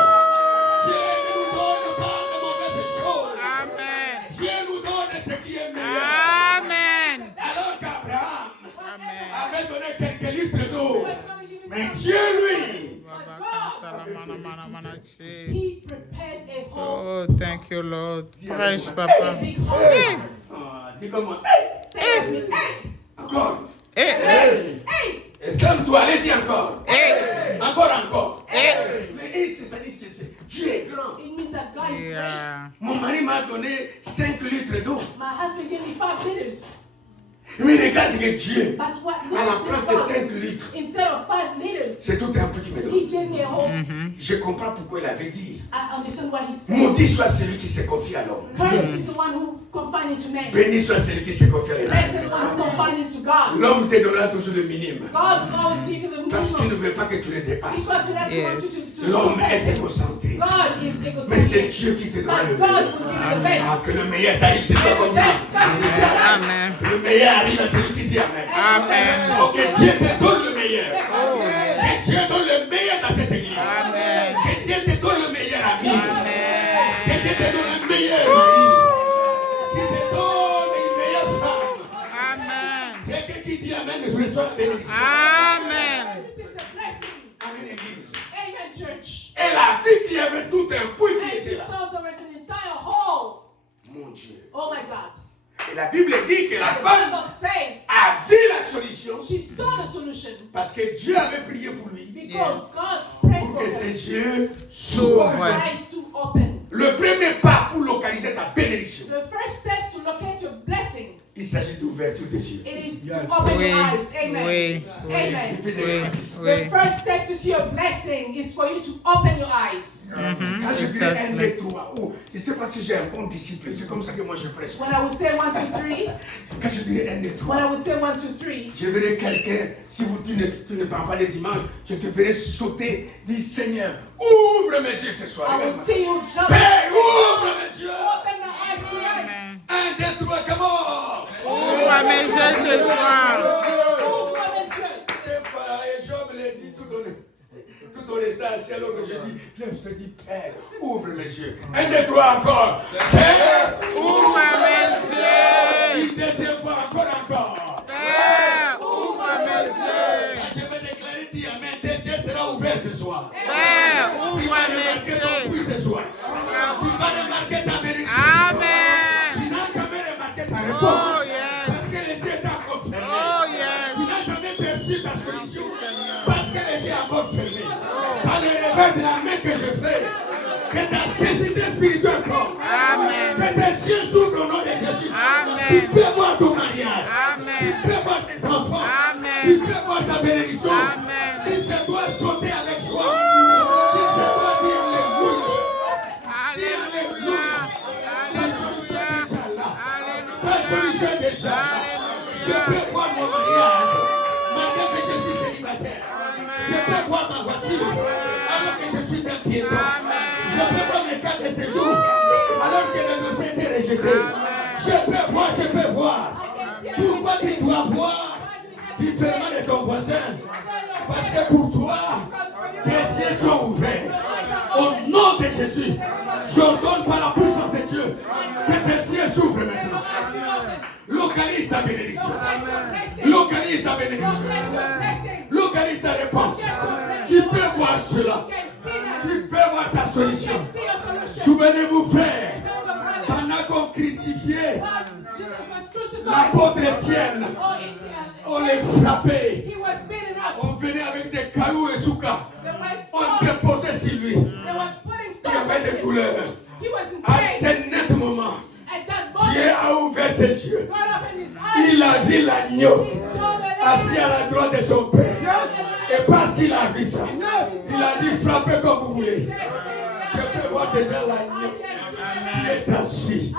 Dieu ne nous donne pas de mauvaises choses. Amen. Dieu nous donne ce qui est meilleur. Amen. Alors qu'Abraham Amen. avait donné quelques litres d'eau, mais Dieu, lui, He prepared a home. Oh, thank you, Lord. Praise Papa. A big home. Hey. dis comment? Hey, Say with me, hey, encore. Hey. hey. Exclame-toi, allez-y encore. Hey. Encore. Hey. Mais ça dit ce que c'est. Dieu est grand. It means that God is Yeah. Mon mari m'a donné 5 litres d'eau. great. My husband gave me 5 liters. Mais regarde que Dieu, But what à la place de 5 litres, instead of 5 liters, c'est tout un peu qui me he donne. gave me a home. Je comprends pourquoi il avait dit, I understand what he said. maudit soit celui qui se confie à l'homme. Cursed is the one who confine into man. Béni soit celui qui se confie à Blessed is l'homme. the one who confine into God. L'homme te donnera toujours le minimum. God always gives you the Parce qu'il ne minimum. veut pas que tu le dépasses. Because he doesn't want you to L'homme est surpass it. égocentré. God is Mais c'est egocentric. Dieu qui te donnera le But God meilleur. will give you the best. Ah, que le meilleur t'arrive, c'est toi And comme the Dieu. best comes into your life. Amen. Que le meilleur arrive à celui qui dit Amen. Amen. Oh, que Dieu te donne le meilleur. Oh, yes. Que Dieu donne le meilleur dans cette église. Amen. Que Dieu te donne le meilleur ami. Amen. Que Dieu te donne le meilleur mari. Que Dieu te donne une meilleure femme. Amen. Quelqu'un qui dit Amen, je reçois la bénédiction. Amen. Receive the blessing. Amen, église. Amen, church. Et la vie qui avait tout un puits And qui she était là. saw there was an entire hole. Mon Dieu. Oh my God. Et la Bible dit que la The femme Bible says a vu la solution she saw the solution parce que Dieu avait prié pour lui. because God prayed Pour for que her. ses yeux S'ouvrent. s'ouvrent. Her eyes to open. Le premier pas pour localiser ta bénédiction, The first step to locate your blessing, il s'agit d'ouverture des yeux. it is to open Oui, your eyes. Amen. oui, oui, Amen. oui, The oui. first step to see your blessing is for you to open your eyes. Quand je dirais 1, 2, Exactly. 3, je ne sais pas si j'ai un bon disciple, c'est comme ça que moi je prêche. When I would say 1, 2, 3, Quand je dirais 1, 2, when I 3, would say 1, 2, 3, je verrai quelqu'un, si tu ne prends pas les images, je te verrai sauter, dis Seigneur, ouvre mes yeux ce soir. I will see you jump. Père, ouvre mes yeux. Open my eyes tonight. Amen. 1, 2, 3, come on. Ouvre mes yeux ce soir. Open my eyes. Et Job l'a dit tout au restant à ciel, alors que je dis, lève, je te dis, Père, ouvre mes yeux. 1, 2, 3, encore. Père, Ouvre mes yeux. une deuxième fois, encore. Père, toi. Père, Tu ouvre vas mes remarquer ton puits yeux. ce soir. Tu vas remarquer ta bénédiction. Amen. Tu n'as jamais remarqué ta Oh, réponse. yes. Parce que les yeux étaient encore fermés. Oh, Tu yes. n'as jamais perçu ta solution. Seigneur. Parce que les yeux sont encore fermés. Par le réveil de la main que je fais, que ta cécité spirituelle tombe. Amen. Que tes yeux s'ouvrent au nom de Jésus. Amen. Tu peux voir ton mariage. Amen. Tu peux voir tes enfants. Amen. Tu peux voir ta bénédiction. Amen. Si ça doit sauter avec joie. Si ça doit dire Alléluia. Alléluia. Ta solution est déjà là. Je peux voir mon mariage. Malgré que je suis célibataire. Je peux voir ma voiture. Alors que je suis un piéton. Je peux voir mes cartes de séjour. Alors que le dossier était rejeté. Je peux voir. Pourquoi tu dois voir différemment de ton voisin? Parce que pour toi, tes yeux sont ouverts. Au nom de Jésus, j'ordonne par la puissance de Dieu que tes yeux s'ouvrent maintenant. Localise ta bénédiction. Localise ta bénédiction. Localise ta réponse. Tu peux voir cela. Tu peux voir ta solution. Souvenez-vous, frère, pendant qu'on crucifiait l'apôtre Étienne, on les frappait. On venait avec des cailloux et soukas. On déposait sur lui. Il y avait des couleurs. À ce net moment, Dieu a ouvert ses yeux. Il a vu l'agneau assis à la droite de son père. Et parce qu'il a vu ça, il a dit frappez comme vous voulez. Je peux voir déjà l'agneau qui est assis.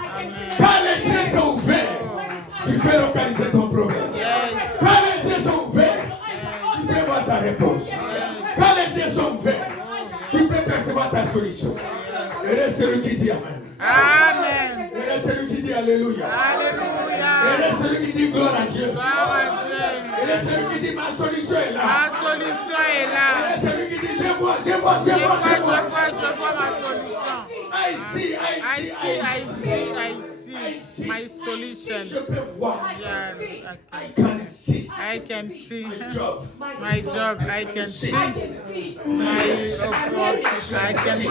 Quand les yeux sont ouverts, tu peux localiser ton problème. Quand les yeux sont ouverts, tu peux voir ta réponse. Quand les yeux sont ouverts, tu peux percevoir ta solution. Et là, c'est celui qui dit Amen. Amen. Et là, c'est celui qui dit Alléluia. Alléluia. Et là, c'est celui qui dit gloire à Dieu. Gloire à Dieu. Et là, c'est celui qui dit ma solution est là. Ma solution est Et là, là. c'est celui qui dit je vois. Je vois ma solution. I see my solution. Je peux voir. Yeah, I can see. I can see My job. my job. I can see my work. I can see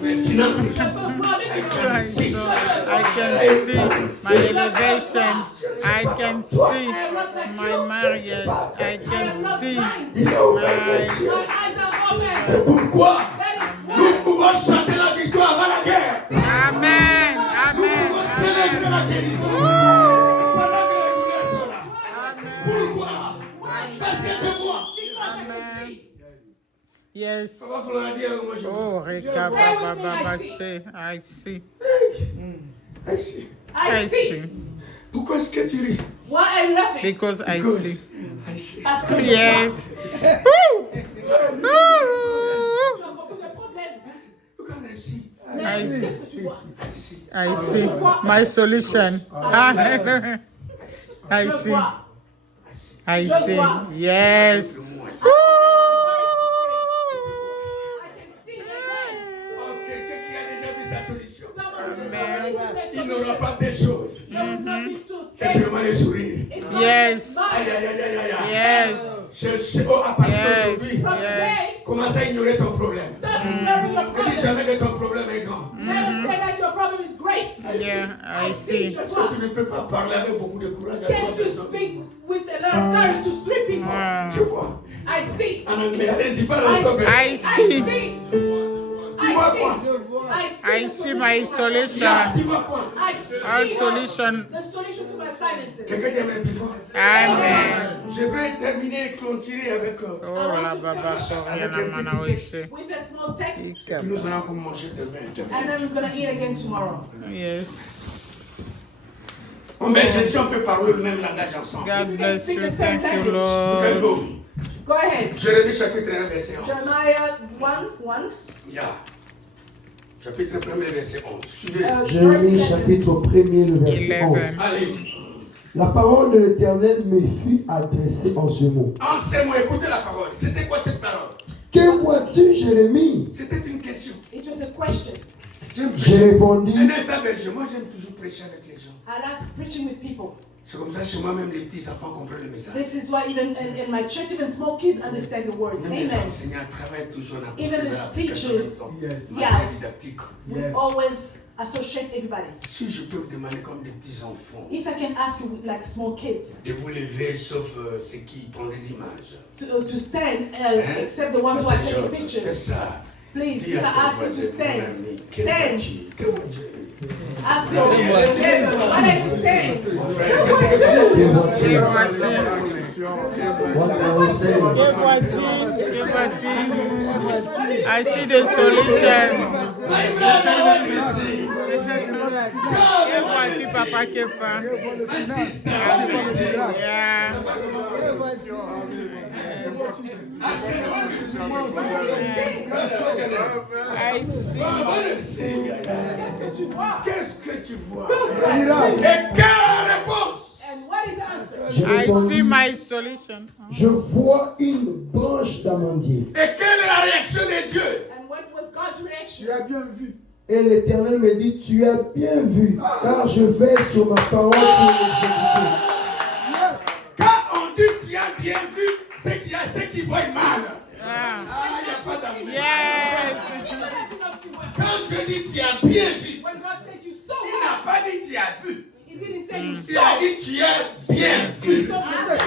Mes finances. my soul. I can see my elevation. I can see my marriage. I can see Il a ouvert mes yeux. C'est pourquoi nous pouvons chanter la victoire avant la guerre. Amen. Nous Amen. pouvons célébrer la guérison pendant que les douleurs sont là. Pourquoi? Parce que je vois. Amen. Yes. Il va falloir dire moi je vois. Oh, Reka Baba Baba She. I see. I see. I see. Pourquoi est-ce que tu ris? Why are you laughing? Because I Because see. I see. Parce que Yes. tu as beaucoup de problèmes. Because I see. Mais qu'est-ce que tu vois? I see. I see my solution. I Je see. vois. I see. Yes. Oh, quelqu'un qui a déjà vu sa solution. Il Amen. n'aura pas des choses. C'est seulement les sourires. Yes. Aïe, aïe, aïe, aïe, aïe, aïe. Yes. Je sais, oh, à partir Yes. d'aujourd'hui, Yes. commence à ignorer ton problème. Ne dis jamais que ton problème est grand. Never say that your problem is great. Yeah, I see. Est-ce que tu ne peux pas parler avec beaucoup de courage à Can't trois you personnes? speak with a lot of courage to three people? Wow. Je vois. I see. En anglais, allez-y, parle encore. I I see. see. Tu vois quoi? I see my Yeah, solution. tu vois quoi? I Our see solution. the solution to my finances. Quelqu'un dit amen plus fort. Amen. Je vais terminer et clôturer avec Oh, la Baba Soriana Manawese. With a small text, puis nous allons comme manger demain. and then we're gonna eat again tomorrow. Yes. Mais si on peut parler le même langage ensemble. God bless you. Thank you, We can Lord. go. Go ahead. Jérémie chapitre 1 verset 11. Jeremiah 1:1. Yeah. Chapitre 1 verset 11. Suivez. Jérémie chapitre 1er, le verset 11. 11. Allez. La parole de l'Éternel me fut adressée en ce mot. En ces mots, écoutez la parole. C'était quoi cette parole? Que vois-tu, Jérémie? C'était une question. It was a question. J'aime J'ai répondu, un instant berger. Moi, j'aime toujours prêcher avec les gens. I like preaching with people. C'est comme ça chez moi, même les petits enfants comprennent le message. This is why even in my church, even small kids understand the words. Même les Amen. enseignants travaillent toujours en Even faisant the l'application teachers. du temps. Yes. Matériel didactique. We always associate everybody. Si je peux vous demander comme des petits enfants If I can ask you like small kids de vous lever, sauf ceux qui prennent des images. to stand, Hein? except the ones who are Parce que taking fais pictures. ça. Please, Dis if I à ton ask you to voisin, mon stand, ami, quelle stand. voiture, quelle voiture. Ask your neighbor, what are you saying? Mon frère, Les Que voitures. voici, What are we saying? que voici. I see the solution. Que voici, papa, que fait. Yeah. I see. qu'est-ce que tu vois? Miracle. Et quelle réponse? And what is the answer? Je I réponds, see my solution. je vois une branche d'amandier. Et quelle est la réaction de Dieu? And what was God's reaction? Tu as bien vu. Et l'Éternel me dit, tu as bien vu, car je vais sur ma parole pour l'exécuter. Quand on dit tu as bien vu, c'est qu'il y a ceux qui voient mal. Ah. Il n'y a pas d'amour. Yes. Quand Dieu dit tu as bien vu, When God says you saw il n'a well, pas dit tu as vu. He didn't say you Il a saw. dit tu as bien vu. So well.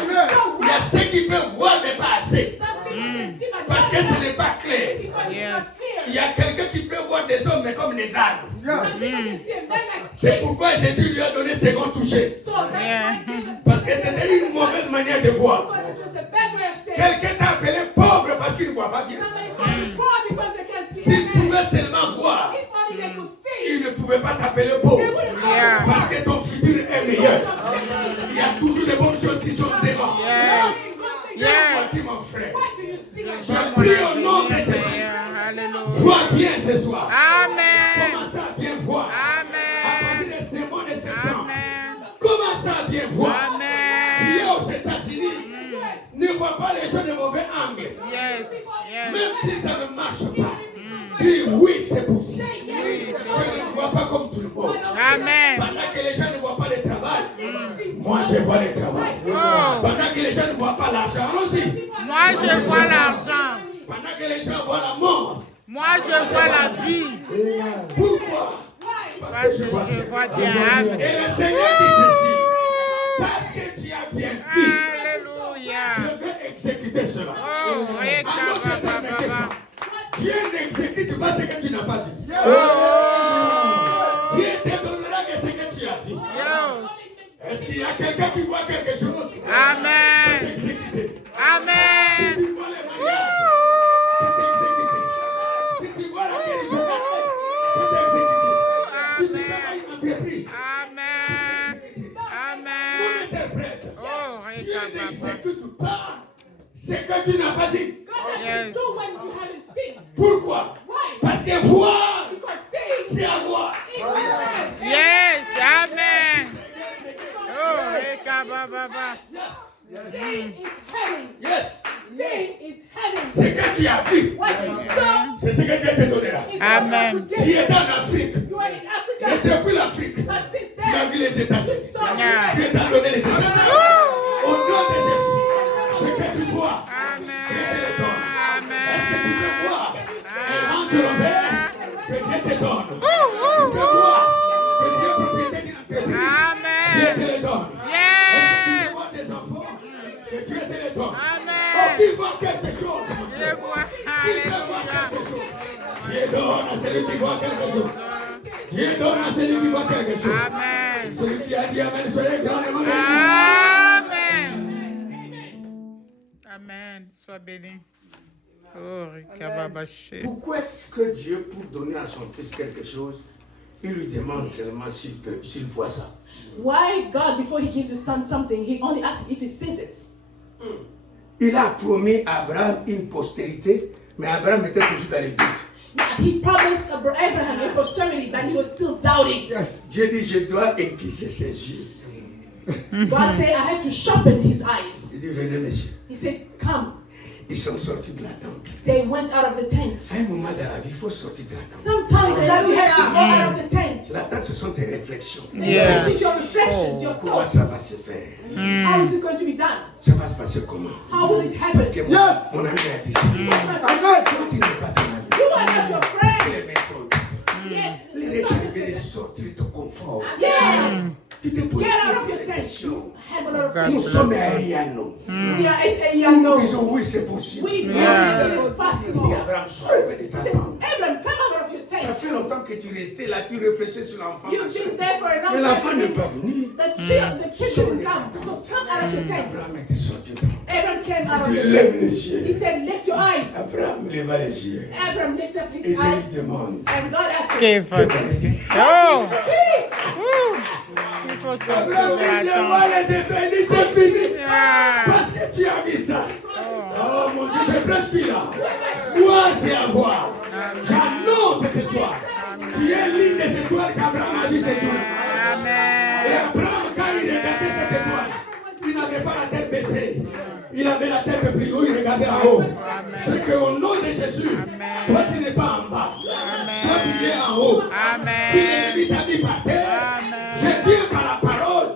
Il y a ceux qui peuvent voir mais pas assez. Some people can see but Parce que ce n'est pas clair. because it's Yes. not Il y clear. a quelqu'un qui peut voir des hommes mais comme des arbres. Some people can see a man like C'est this. pourquoi Jésus lui a donné second touché. So that's why Jesus, Parce que c'était une mauvaise manière de voir. because it was a bad way of saying. Quelqu'un t'a appelé pauvre parce qu'il ne voit pas bien. Somebody called you poor because they can't see S'il a man. pouvait seulement voir, If only they could see, il ne pouvait pas t'appeler they pauvre. wouldn't call Yeah. you Parce que ton futur est meilleur. Il y a toujours de bonnes choses qui sont devant. Yes. Yes. Voici mon frère. What do you see my Je child? prie au nom de Jésus. Hallelujah. Vois bien ce soir. Amen. Commence à bien voir. À Amen. partir de ce mois de septembre. Amen. Commence à bien voir. Tu es Amen. aux États-Unis. Ne vois pas les choses de mauvais angle. Yes. Même Yes. si ça ne marche pas. Dis oui, c'est possible. Je ne vois pas comme tout le monde. Amen. Pendant que les gens ne voient pas le travail, moi je vois le travail. Oh. Pendant que les gens ne voient pas l'argent, allons-y. Moi, je vois l'argent. Pendant que les gens voient la mort, Moi, je vois la vie. pourquoi? Parce Parce que que je vois je vois bien. bien. Amen. Et le Seigneur dit ceci, parce que tu as bien vu, Alléluia. je vais exécuter cela. Oh, et baba. Dieu n'exécute pas ce que tu n'as pas dit. Oh. Dieu te donnera ce que tu as dit. Yo. Est-ce qu'il y a quelqu'un qui voit quelque chose? Amen. C'est exécuté. Si Amen. tu vois les mariages, c'est exécuté. Si tu vois la guérison, c'est exécuté. Si tu travailles une entreprise, Amen. mon Amen. interprète, Oh, et Dieu baba. n'exécute pas ce que tu n'as pas dit. God doesn't Yes. do when you haven't seen. Pourquoi? Why? Parce que voir, Because seeing c'est avoir. is different. Yes. Amen. Oh, et baba. Seeing is heading. Yes. Seeing is heading. Ce que tu as vu, What you saw c'est ce que Dieu te donnera. is Amen. what you Tu get. es en Afrique. You are in Et Africa, depuis l'Afrique, but since tu as then, vu les États-Unis. you saw Yeah. Dieu t'a donné les États-Unis. Au nom de Jésus, ce que tu vois, Dieu te le donne. Est-ce que tu peux voir un ange Robert que Dieu te donne? Tu peux voir que Dieu est propriétaire d'une entreprise. Dieu Amen. te le donne. Est-ce que tu Yes. peux voir des enfants que Dieu te le donne? Oh, Amen. qui voit quelque chose? Je vois. Qui peut voir quelque Alléluia. chose? Dieu donne à celui qui voit quelque chose. Dieu donne à celui qui voit quelque chose. Amen. Celui qui a dit Amen, soyez grandement bénis. Amen. Amen. Sois béni. Oh, Rikababaché. Pourquoi est-ce que Dieu, pour donner à son fils quelque chose, il lui demande seulement s'il voit ça? why God, before he gives his son something, he only asks if he sees it. Il a promis à Abraham une postérité, mais Abraham était toujours dans les doutes. Yeah, he promised Abraham a posterity, but he was still doubting. Yes. Dieu dit, je dois aiguiser ses yeux. God said, I have to sharpen his eyes. Il dit, venez monsieur. He said, come. Ils sont sortis de la tente. They went out of the tent. À un moment dans la vie, il faut sortir de la tente. Sometimes in life you have to go out of the tent. L'attente, ce sont tes réflexions. Yeah. It's your reflections, your Comment thoughts. ça va se faire? How is it going to be done? Ça va se passer comment? How will it happen? Parce que mon ami a dit ça. Amen. Toi, tu n'es pas ton ami. You are not your Parce que friend. les médecins disent. Yes. Les Stop règles it. de sortir de ton confort. Yeah. Tu te poses Get out of des your tent. questions. Have a lot of God Nous questions. bless sommes you. à Eyano. We are at a Nous young nous age. disons oui, c'est possible. We say Yeah. that it's Il possible. dit Abraham, sois de He ta said, tente. Abraham, come out of your Ça tent. fait longtemps que tu restais là, tu réfléchis sur l'enfant. You've been there for a Mais long l'enfant n'est time. pas venu. The kid didn't come. So come out of your tent. Abraham était sorti. Abraham came out of Il your lève tent. les He yeux. said, lift your eyes. Abraham leva les yeux. Abraham lifted up Et his Dieu eyes. lui demande. And God asked him, Qui fatigué. Oh! Woo! Il faut sortir Abraham de la dit, tente. moi les effets, il dit, c'est fini. Yeah. Parce que tu as mis ça. Oh mon Dieu, j'ai presque là. Moi, c'est à voir. J'annonce ce soir. Tu es l'une des étoiles qu'Abraham a vu ce jour. Et Amen. Abraham, quand il regardait cette étoile, il n'avait pas la tête baissée. Il avait la tête plus haut, il regardait en haut. C'est qu'au nom de Jésus, toi tu n'es pas en bas. Toi tu es en haut. Si Amen. l'ennemi t'a mis par terre, je tiens par la parole.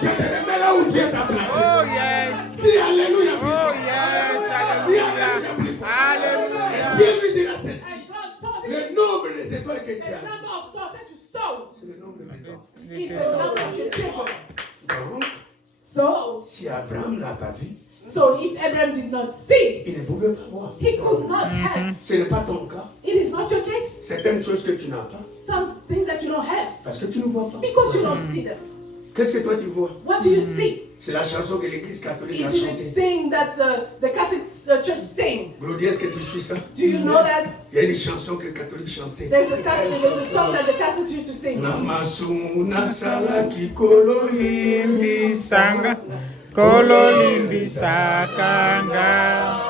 Je te remets là où Dieu t'a Oh placé. yes. Dis Alléluia. Oh yes. Dis Alléluia. Alléluia plus fort. Alléluia. Dieu lui dira ceci. and God told him, Le nombre des étoiles que tu the as, number of stars that you saw c'est le nombre de mes enfants. is the number of your children. Donc, So, si Abraham n'a pas vu, if Abraham did not see, il ne pouvait pas voir. he could not have. Ce n'est pas ton cas. It is not your case. Certaines choses que tu n'as pas, Some things that you don't have parce que tu ne vois pas. because you don't see them. Qu'est-ce que toi tu vois? What do you see? C'est la chanson que l'église catholique a Is it chantée. saying that the Catholic Church sing? Glodie, est-ce que tu suis ça? Do you know that Il y a une chanson que les catholiques chantaient. there's a song that the Catholics used to sing? Namasu nasalaki kololi Sanga. Kololimbi sakanga.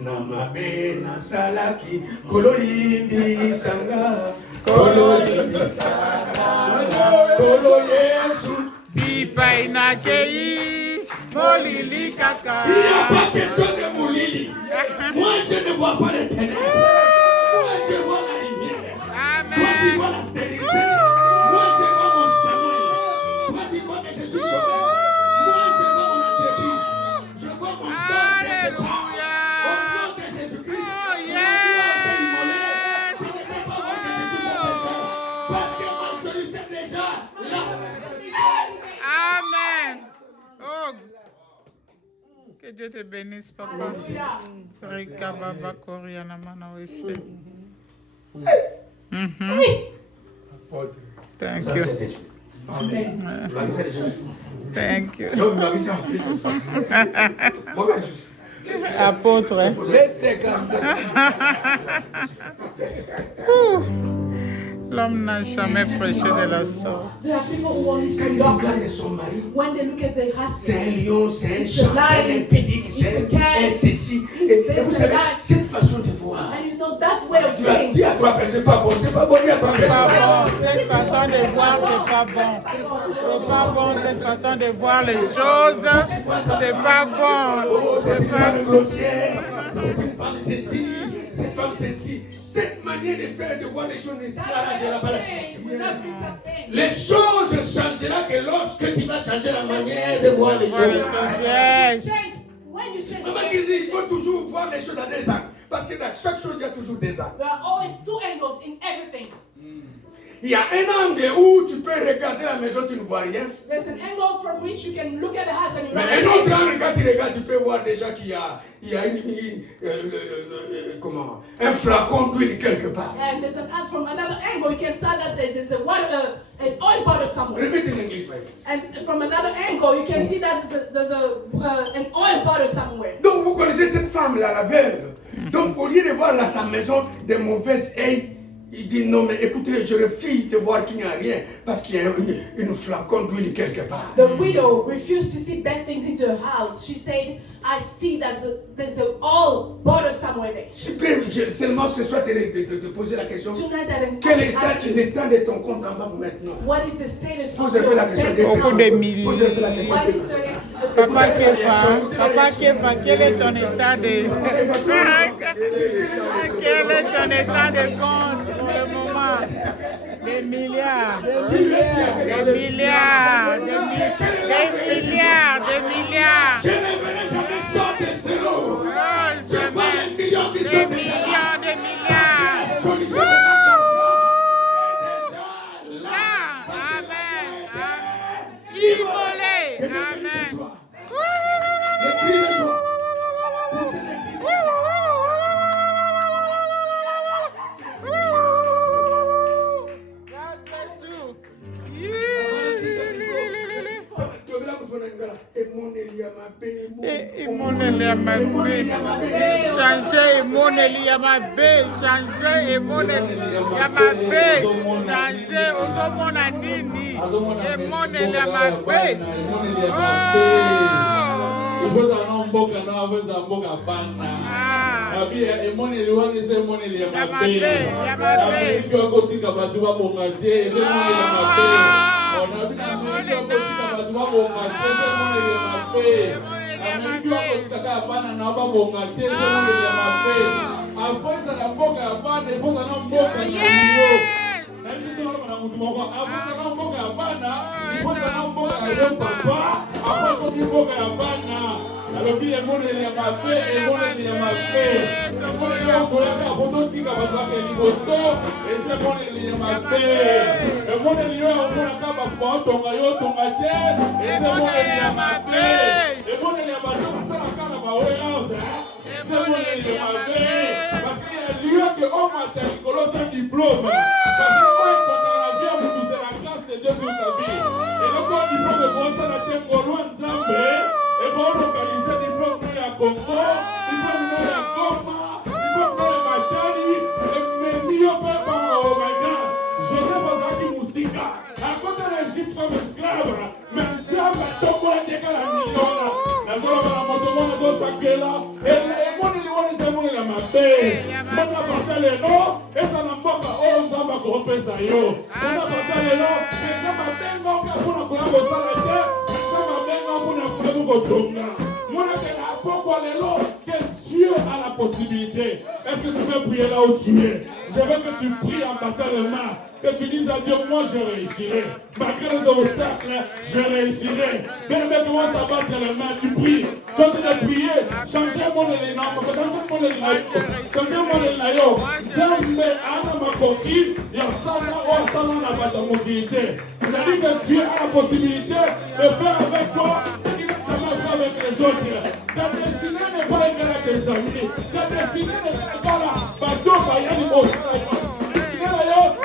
Namabe nasalaki kololimbi sanga. Kololimbi sanga. Kolo Yesu. Bipa inakei. Molili kaka. Il n'y a pas question de Moulili. Moi, je ne vois pas les ténèbres. Moi, je vois la lumière. Toi, tu vois la stérilité. Moi, je vois mon Samuel. Toi, tu vois que je suis chômeur. Moi, je vois mon entreprise. Je vois mon sang qui est départ. Au nom de Jésus-Christ, Oh, tu yes. as été immolé. Je ne peux pas voir que je suis un pécheur. Parce que ma solution est déjà là. Amen. Oh. Que Dieu te bénisse, papa. Hallelujah. Rika baba koriana mana weshe. Thank Dans you. cet esprit. Amen. Gloire à Jésus. Thank you. Je vais vous aviser en plus. Moi, je suis. Apôtre. Hein? L'homme n'a jamais prêché de la sorte. There are people who only Quand see il regarde darkness. son mari, When they look at their c'est husband, un lion, c'est un chat, c'est un impédique, c'est un ceci. Et vous savez, cette façon de voir, and you know that way of tu as saying, dit à toi, c'est pas bon, dis à toi, C'est pas bon. Cette façon de voir, c'est pas bon. C'est pas bon. Cette façon de voir les choses, c'est pas bon. oh, cette C'est pas femme grossière, c'est une femme ceci, cette femme ceci. Cette manière de faire, de voir les choses ne s'arrangera pas la chose. we're not fix a thing. Les choses changeront que lorsque tu vas changer la manière de voir les Voir les choses. choses. Yes. Change. When you change, Maman qui dit, il faut toujours voir les choses dans des angles. Parce que dans chaque chose, il y a toujours des angles. there are always two angles in everything. Il y a un angle où tu peux regarder la maison, tu ne vois rien. There's an angle from which you can look at the house and you Mais un know autre angle, quand tu regardes, tu peux voir déjà qu'il y a comment, un flacon d'huile quelque part. and there's from another angle you can see that there's a water, an oil bottle somewhere. Repeat in English, baby. And from another angle you can see that there's an oil bottle somewhere. Donc vous connaissez cette femme-là, la veuve. Donc au lieu de voir là sa maison de mauvaise œil, il dit non mais écoutez, je refuse de voir qu'il n'y a rien parce qu'il y a une flacon d'huile quelque part. The widow refused to see bad things into her house. She said, I see there's an oil bottle somewhere there. Je peux seulement ce soir te poser la question. Tonight I Quel didn't est ask you, l'état de ton compte en banque maintenant? what is the status of Pose un peu your la question bank des Beaucoup account? de personnes. milliers. Pose un peu la question What des is personnes. Papa Kefa, quel est ton état de... Quel est ton état de compte pour le moment? Des milliards. Qui est-ce qui a regardé? Des milliards. Des milliards. Des milliards. Je ne verrai jamais ça de zéro. Oh, Je vois les millions qui des sont déjà là. millions, des La milliards. solution de notre argent est déjà là. Amen. Amen. Immolé. Que Dieu bénisse Amen. ce soir. Les cris de joie. Poussez les cris de joie. God bless you. Changer Emoneli Yamabe, changer Emoneli Yamabe, changer Ozomona Nini, Emoneli Yamabe. Que Dieu a la possibilité. Est-ce que tu peux prier là où tu es? Je veux que tu pries en battant les mains. Que tu dises à Dieu, moi je réussirai. Malgré les obstacles, je réussirai. Bien aimé, commence à battre les mains. Tu pries. Continue de prier. Changez-moi les noms. Changez-moi les noms. Changez-moi les noms. Zambe ana makoki. Yasana wasana na batamokité. C'est-à-dire que Dieu a la possibilité de faire avec toi ce qu'il n'a jamais fait avec les autres. Ta destinée n'est pas égale à tes amis. Ta destinée n'est pas égale à bateau, bayani, osana.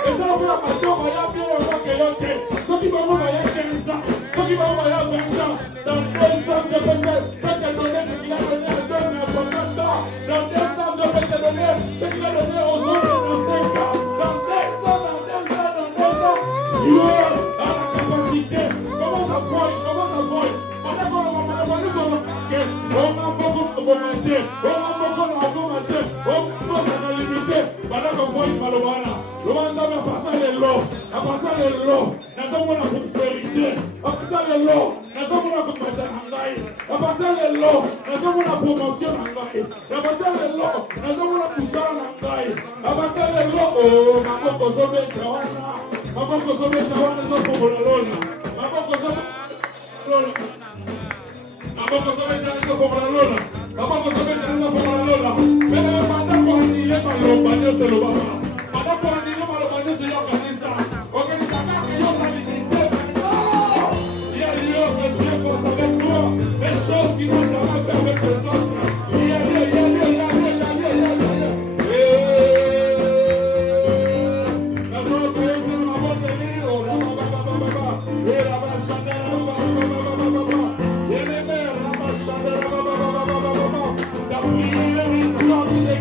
Et ça, on va passer au voyage bien avant que l'autre. Ceux qui vont voyager 15 ans, ceux qui vont voyager 20 ans, dans 2 ans, je peux te donner ce qu'il a donné à 2 ans, pour 20 ans. Dans 2 ans, je peux te donner ce qu'il a donné aux autres dans 5 ans. Dans 2 ans, Dieu a la capacité. Comment ça voit? On a beaucoup de commenter, on a beaucoup de commenter, on a limité. Pendant qu'on voit une malobana, le mandat va passer les lots, à passer les lots, n'a pas la prospérité, à passer les lots, n'a pas la compétence, à passer les lots, n'a pas la promotion, à passer les lots, n'a pas la poussée, à passer les lots, oh, n'a pas consommé de Tawana, n'a pas consommé de Tawana, n'a pas consommé de Tawana, n'a pas consommé de Tawana. Aboko sobe jana ko la lola. Aboko sobe jana ko la lola. Pero manda ko ni le malo banyo se lo baba. Manda ko ni le malo banyo se yo kanisa. Organiza que yo salite. Il y a Dieu que Dieu pense avec toi. Les choses qui n'ont jamais fait avec les autres. Il y a la robe est dans la botte de l'eau. La baba. Et la la prière est grande et